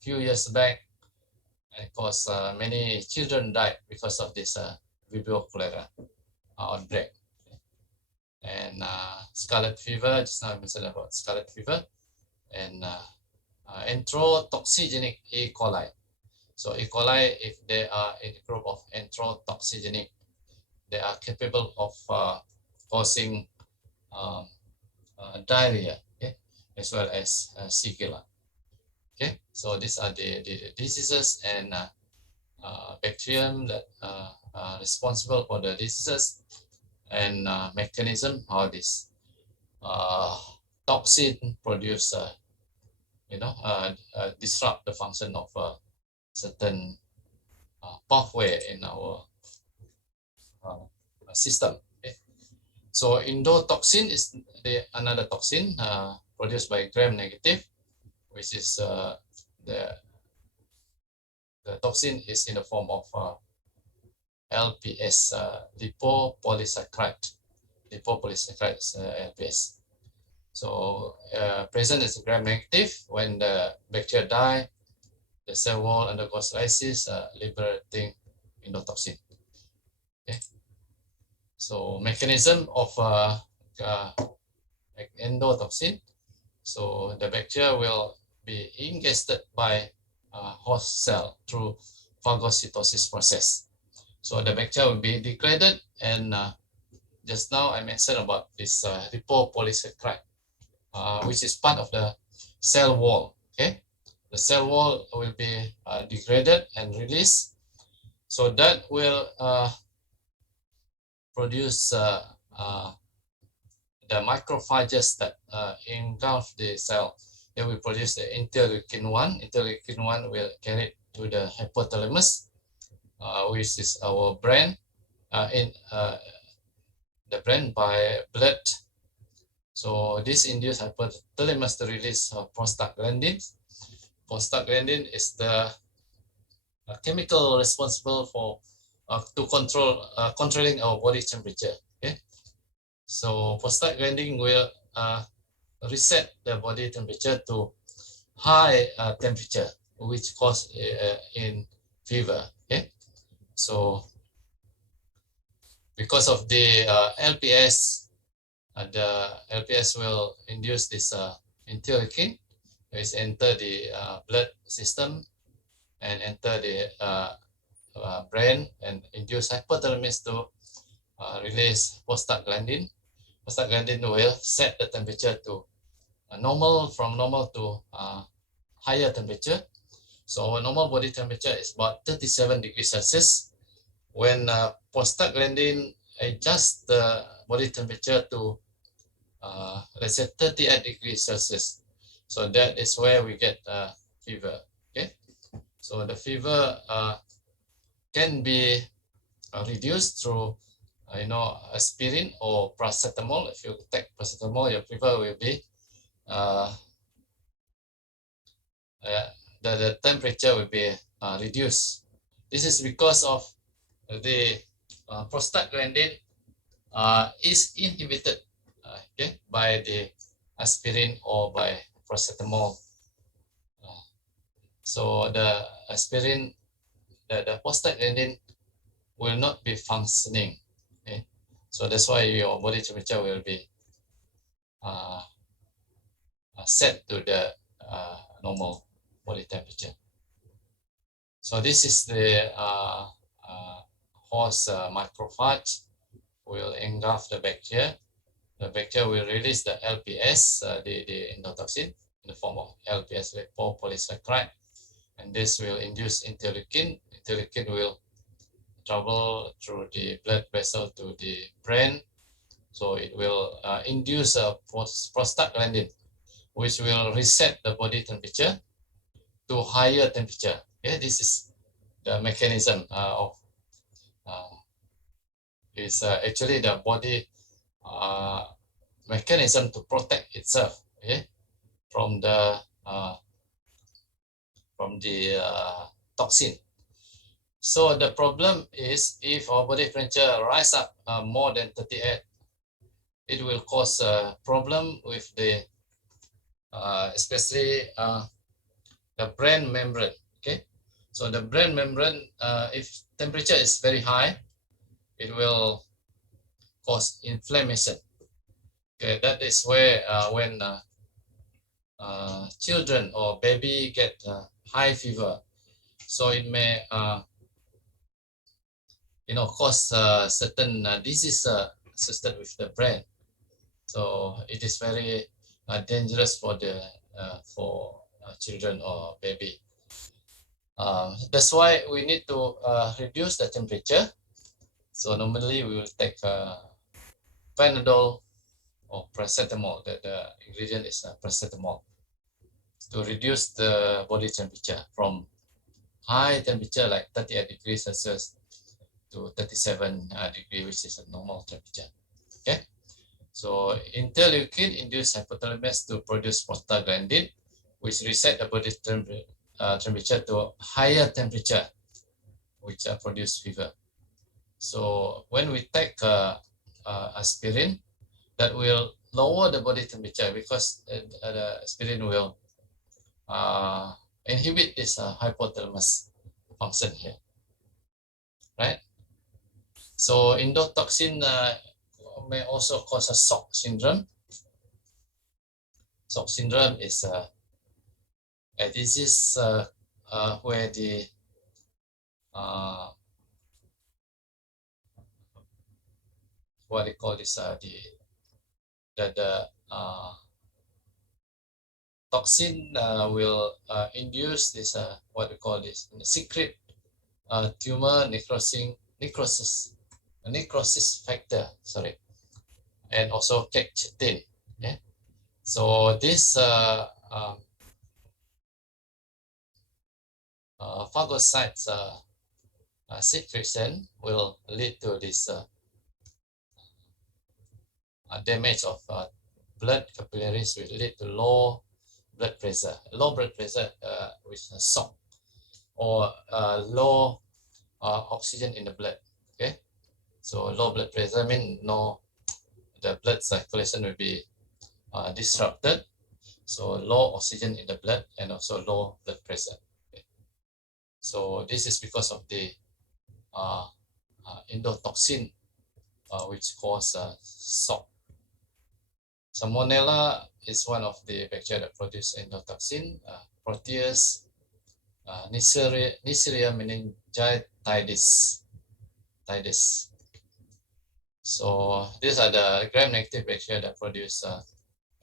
few years back, and caused many children died because of this Vibrio cholera outbreak. And scarlet fever, just now I mentioned about scarlet fever, and enterotoxigenic E. coli. So E. coli, if they are in the group of enterotoxigenic, they are capable of causing diarrhea, okay, as well as Shigella. Okay, so these are the diseases and bacterium that are responsible for the diseases, and mechanism how this toxin produce disrupt the function of certain pathway in our system. Okay? So endotoxin is another toxin produced by gram negative, which is the toxin is in the form of LPS, lipopolysaccharide LPS. So present is gram negative. When the bacteria die, the cell wall undergoes lysis, liberating endotoxin. Okay. So mechanism of endotoxin. So the bacteria will be ingested by host cell through phagocytosis process. So the bacteria will be degraded, and just now I mentioned about this lipopolysaccharide, which is part of the cell wall. Okay, the cell wall will be degraded and released. So that will produce the macrophages that engulf the cell. They will produce the interleukin 1. Interleukin 1 will carry to the hypothalamus, which is our brain, in the brain by blood. So this induces hypothalamus to release prostaglandins. Prostaglandin is the chemical responsible for to controlling our body temperature. Okay, so prostaglandin will reset the body temperature to high temperature, which cause in fever. Okay, so because of the LPS, the LPS will induce this interleukin, which enter the blood system and enter the brain and induce hypothalamus to release prostaglandin. Prostaglandin will set the temperature to normal, from normal to higher temperature. So our normal body temperature is about 37 degrees Celsius. When prostaglandin adjusts the body temperature to let's say 38 degrees Celsius, so that is where we get fever. Okay, so the fever can be reduced through aspirin or paracetamol. If you take paracetamol, your fever will be the temperature will be reduced. This is because of the prostaglandin is inhibited okay, by the aspirin or by paracetamol. So the aspirin, the prostaglandin will not be functioning. Okay, so that's why your body temperature will be set to the normal body temperature. So this is the host macrophage will engulf the bacteria. The bacteria will release the LPS, the endotoxin, in the form of LPS, lipopolysaccharide, and this will induce interleukin. Interleukin will travel through the blood vessel to the brain, so it will induce a prostaglandin, which will reset the body temperature to higher temperature. Okay, this is the mechanism of is actually the body mechanism to protect itself, okay, from the toxin. So the problem is if our body temperature rise up more than 38, it will cause a problem with the especially the brain membrane. Okay, so the brain membrane, if temperature is very high, it will cause inflammation. Okay, that is where when children or baby get high fever, so it may cause certain disease associated with the brain. So it is very dangerous for the children or baby. That's why we need to reduce the temperature. So normally we will take Panadol or paracetamol. The ingredient is paracetamol to reduce the body temperature from high temperature like 38 degrees Celsius to 37 degrees, which is a normal temperature. Okay, so interleukin induce hypothalamus to produce prostaglandin, which reset the body temperature to higher temperature, which produce fever. So when we take aspirin, that will lower the body temperature because the aspirin will inhibit this hypothalamus function here, right? So endotoxin may also cause a shock syndrome. Shock syndrome is a disease where the what they call this the toxin will induce this what we call this secret tumor necrosis factor, sorry, and also quercetin. Yeah? So this phagocytes secretion will lead to this damage of blood capillaries, will lead to low blood pressure. Low blood pressure with shock or low oxygen in the blood. Okay, so low blood pressure means the blood circulation will be disrupted. So low oxygen in the blood and also low blood pressure. Okay. So this is because of the endotoxin which cause shock. Salmonella is one of the bacteria that produce endotoxin. Proteus, Neisseria meningitidis. So these are the gram-negative bacteria that produce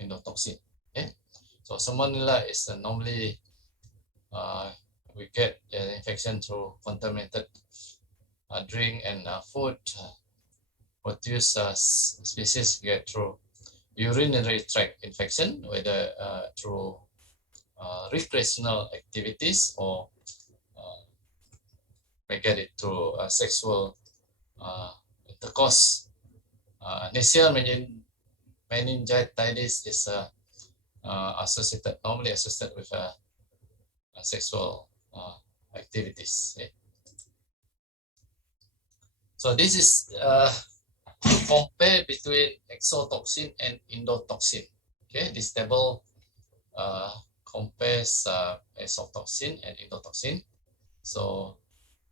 endotoxin. Okay, so Salmonella is normally we get an infection through contaminated drink and food. Proteus species get through urinary tract infection, whether through recreational activities or may get it through sexual intercourse. Neisseria meningitidis is normally associated with sexual activities. Okay. So this is compare between exotoxin and endotoxin. Okay, this table compares exotoxin and endotoxin. So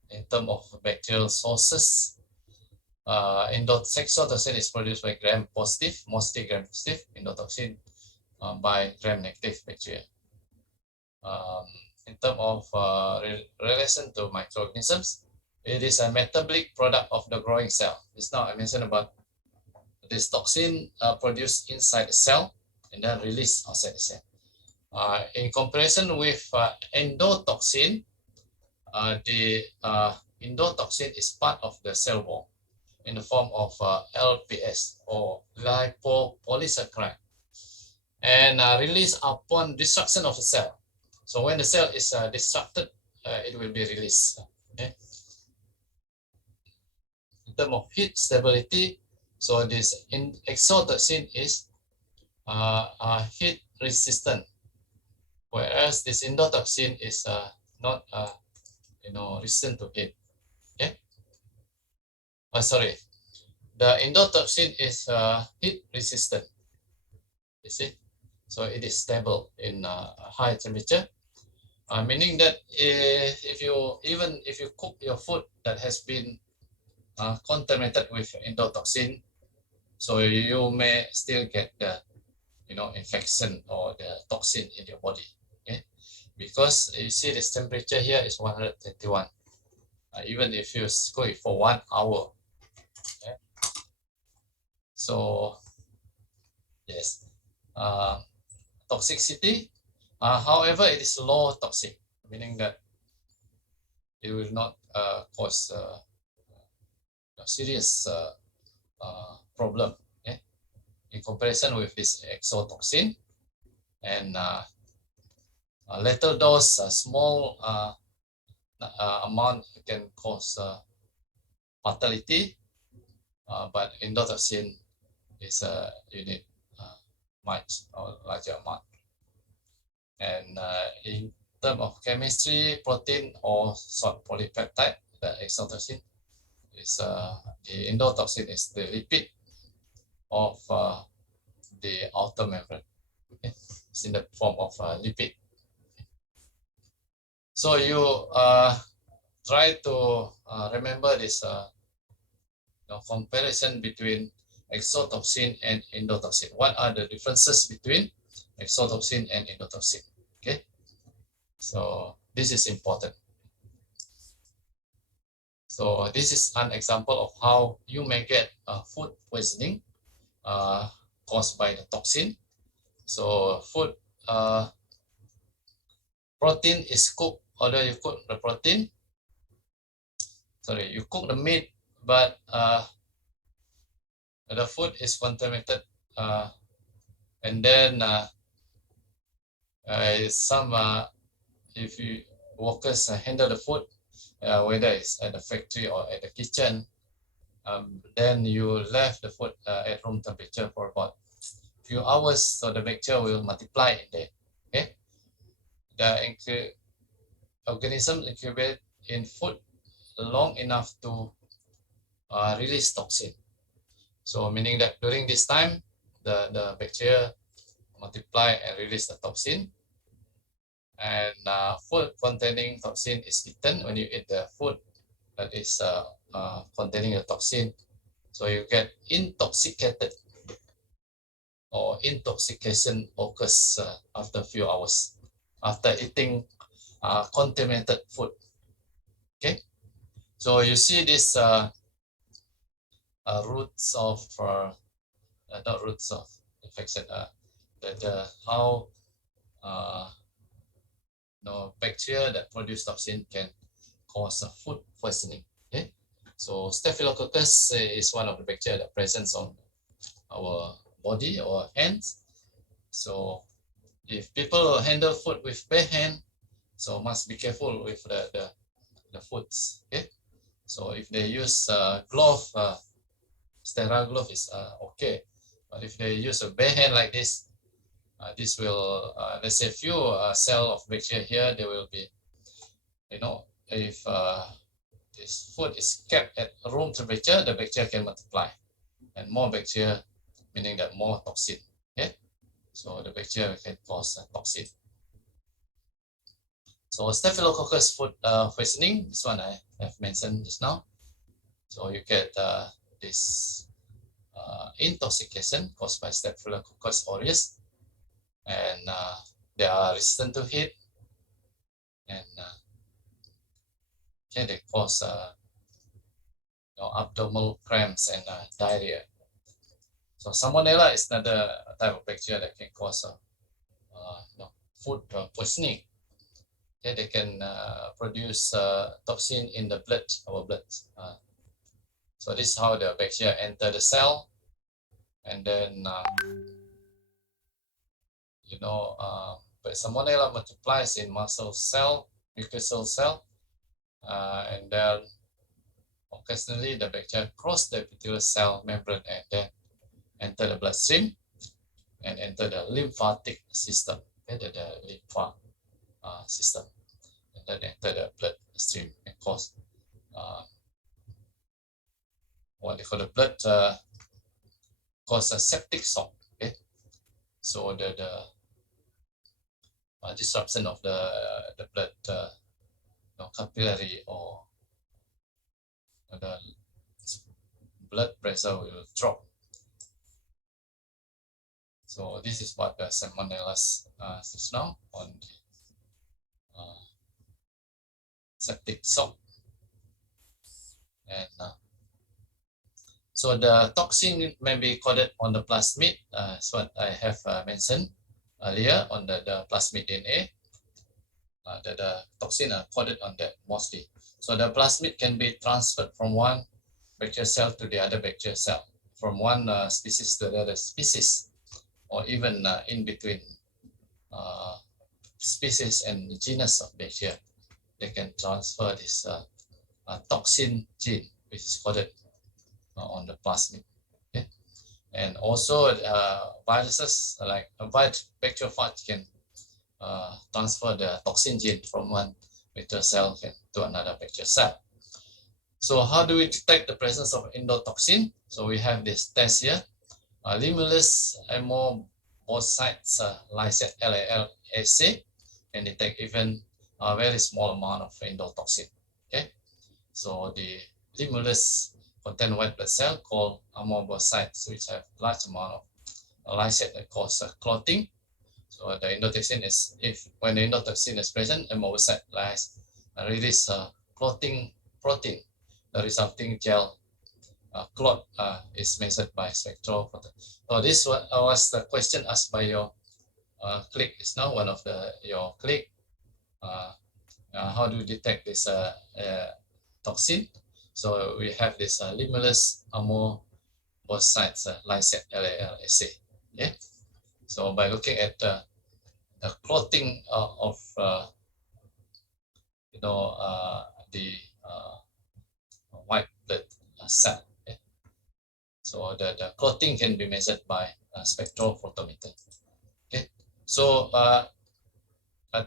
in terms of bacterial sources, exotoxin is produced by gram-positive, mostly gram-positive, endotoxin by gram-negative bacteria. In terms of relation to microorganisms, it is a metabolic product of the growing cell. Just now I mentioned about this toxin produced inside the cell and then released outside the cell. In comparison with endotoxin, the endotoxin is part of the cell wall in the form of LPS or lipopolysaccharide and released upon destruction of the cell. So when the cell is destructed, it will be released. Okay. In terms of heat stability, so this exotoxin is heat resistant, whereas this endotoxin is not resistant to heat. Okay. Sorry, the endotoxin is heat resistant. You see, so it is stable in high temperature. Meaning that if you cook your food that has been contaminated with endotoxin, so you may still get the infection or the toxin in your body. Okay, because you see this temperature here is 121. Even if you cook it for 1 hour. Okay? So yes, toxicity. However, it is low toxic, meaning that it will not cause serious problem. Okay? In comparison with this exotoxin, and lethal dose, small amount can cause fatality, but endotoxin is you need much or larger amount. And in terms of chemistry, protein or short polypeptide, the exotoxin is the endotoxin is the lipid of the outer membrane. Okay? It's in the form of lipid. So you try to remember this comparison between exotoxin and endotoxin. What are the differences between exotoxin and endotoxin? Okay, so this is important. So this is an example of how you may get food poisoning caused by the toxin. So food protein is cooked, although you cook the protein, sorry, you cook the meat, but the food is contaminated, and then some if you workers handle the food, whether it's at the factory or at the kitchen, then you left the food at room temperature for about few hours, so the bacteria will multiply in there. Okay, the organism incubate in food long enough to release toxin. So meaning that during this time, the bacteria multiply and release the toxin. And food containing toxin is eaten when you eat the food that is containing the toxin. So you get intoxicated, or intoxication occurs after a few hours after eating contaminated food. Okay, so you see this roots of not roots of infection, how bacteria that produce toxin can cause food poisoning. Okay, so Staphylococcus is one of the bacteria that presents on our body or hands. So if people handle food with bare hand, so must be careful with the foods. Okay, so if they use glove, sterile glove is okay, but if they use a bare hand like this, this will let's say few cell of bacteria here, there will be, if this food is kept at room temperature, the bacteria can multiply, and more bacteria, meaning that more toxin. Okay, so the bacteria can cause toxin. So Staphylococcus food poisoning, this one I have mentioned just now. So you get this intoxication caused by Staphylococcus aureus, and they are resistant to heat, and they cause abdominal cramps and diarrhea. So Salmonella is another type of bacteria that can cause food poisoning. Okay, they can produce toxin in the blood, our blood. So this is how the bacteria enter the cell, and then but Salmonella multiplies in muscle cell, mucosal cell, and then occasionally the bacteria cross the epithelial cell membrane and then enter the bloodstream and enter the lymphatic system, the lymph system, and then enter the bloodstream and cause what they call the blood cause a septic shock. Okay, so the disruption of the blood capillary, or the blood pressure will drop. So this is what the Salmonella is now on the septic shock. And so the toxin may be coded on the plasmid, is what I have mentioned earlier on the plasmid DNA. The toxin are coded on that mostly. So the plasmid can be transferred from one bacterial cell to the other bacterial cell, from one species to the other species, or even in between species and genus of bacteria. They can transfer this toxin gene, which is coded on the plasmid. Okay? And also viruses, like bacteriophage, can transfer the toxin gene from one bacterial cell to another bacterial cell. So how do we detect the presence of endotoxin? So we have this test here. Limulus amoebocytes lysate LAC can detect even a very small amount of endotoxin. Okay, so the Limulus contain white blood cell called amoebocytes, which have large amount of lysate that cause clotting. So the endotoxin is, when the endotoxin is present, amoebocyte release clotting protein. The resulting gel clot is measured by spectrophoton. So this was the question asked by your colleague. It's now one of your colleague. how do you detect this toxin? So we have this limulus ammobocytes lysate, LALSA. Yeah. So by looking at the clotting of the white blood cell. Yeah. So the clotting can be measured by spectrophotometer. Okay. So I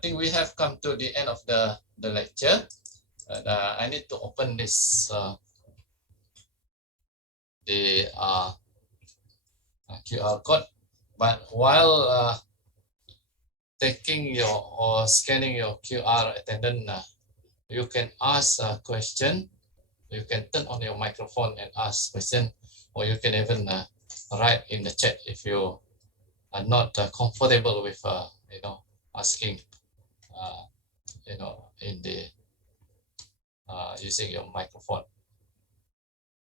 think we have come to the end of the lecture. I need to open this the QR code. But while taking your or scanning your QR attendant, you can ask a question. You can turn on your microphone and ask question, or you can even write in the chat if you are not comfortable with asking in the using your microphone.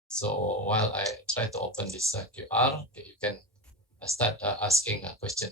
So while I try to open this QR, you can start asking a question.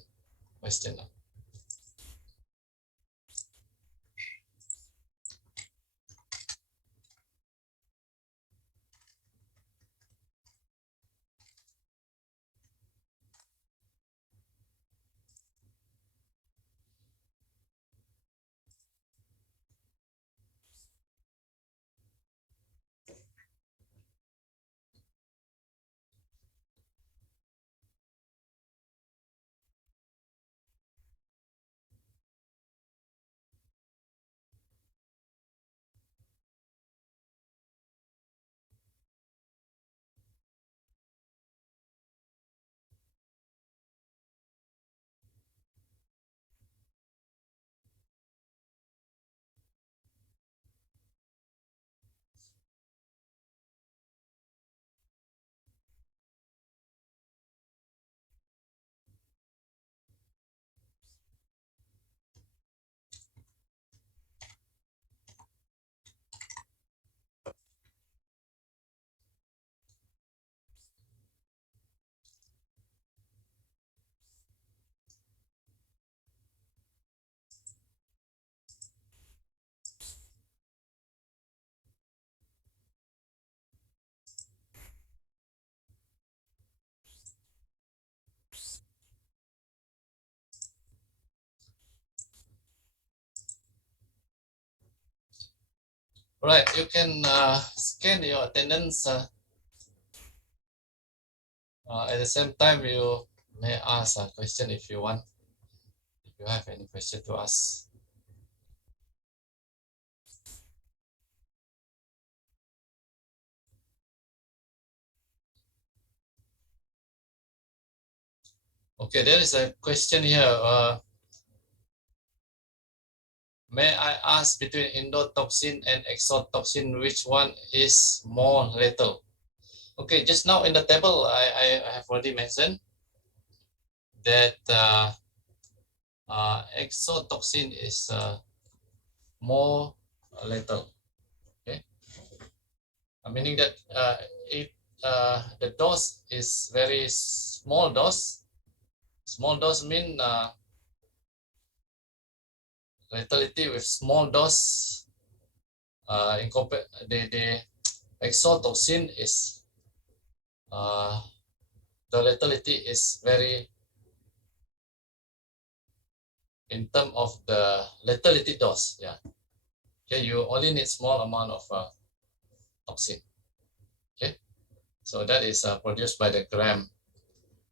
Right, you can scan your attendance. At the same time, you may ask a question if you want. If you have any question to ask. Okay, there is a question here. May I ask between endotoxin and exotoxin, which one is more lethal? Okay, just now in the table, I have already mentioned that exotoxin is more lethal. Okay, meaning that if the dose is very small dose mean lethality with small dose. In the exotoxin is the lethality is very in terms of the lethality dose. Yeah. Okay, you only need small amount of toxin. Okay, so that is produced by the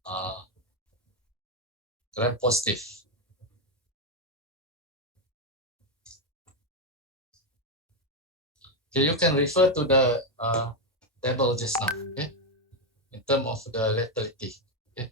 uh, gram positive. Okay, you can refer to the table just now. Okay, in terms of the lethality. Okay.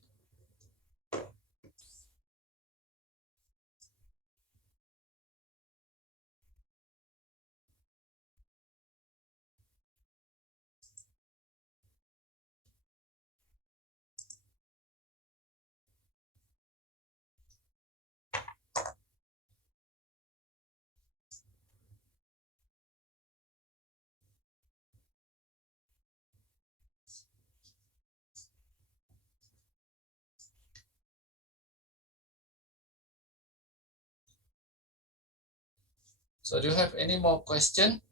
So do you have any more question?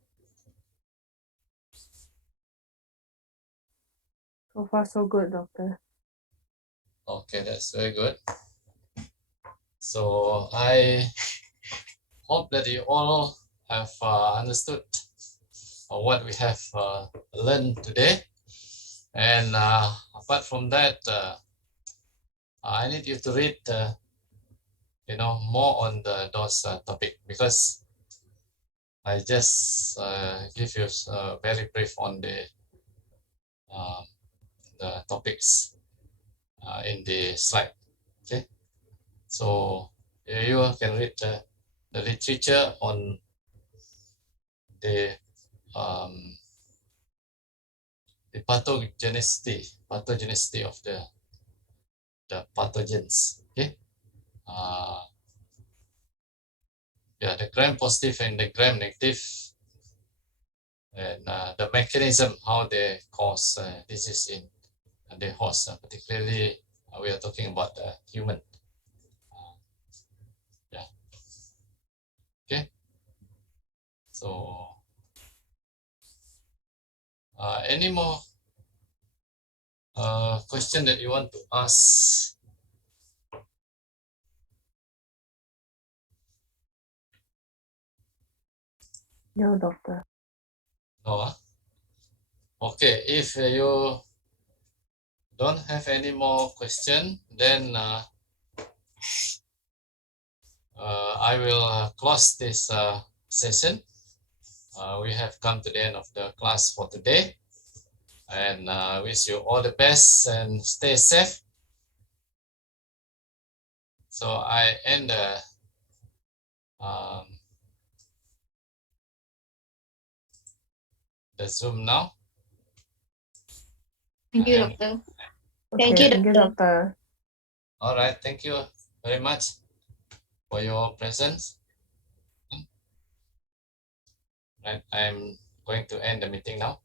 So far, so good, Doctor. Okay, that's very good. So I hope that you all have understood what we have learned today. And apart from that, I need you to read, more on those topic, because I just give you very brief on uh, the topics in the slide. Okay, so you can read the literature on the um, the pathogenicity of the pathogens. Okay, yeah, the gram positive and the gram negative, and the mechanism how they cause disease in the horse, particularly we are talking about the human. Yeah. Okay. So, any more question that you want to ask? No, Doctor. No. Okay. If you don't have any more question, then I will close this session. We have come to the end of the class for today, and wish you all the best and stay safe. So I end um, the Zoom now. Thank you, And, Doctor. Okay, Thank you, thank you, Doctor. Doctor. all right, thank you very much for your presence. Right, I'm going to end the meeting now.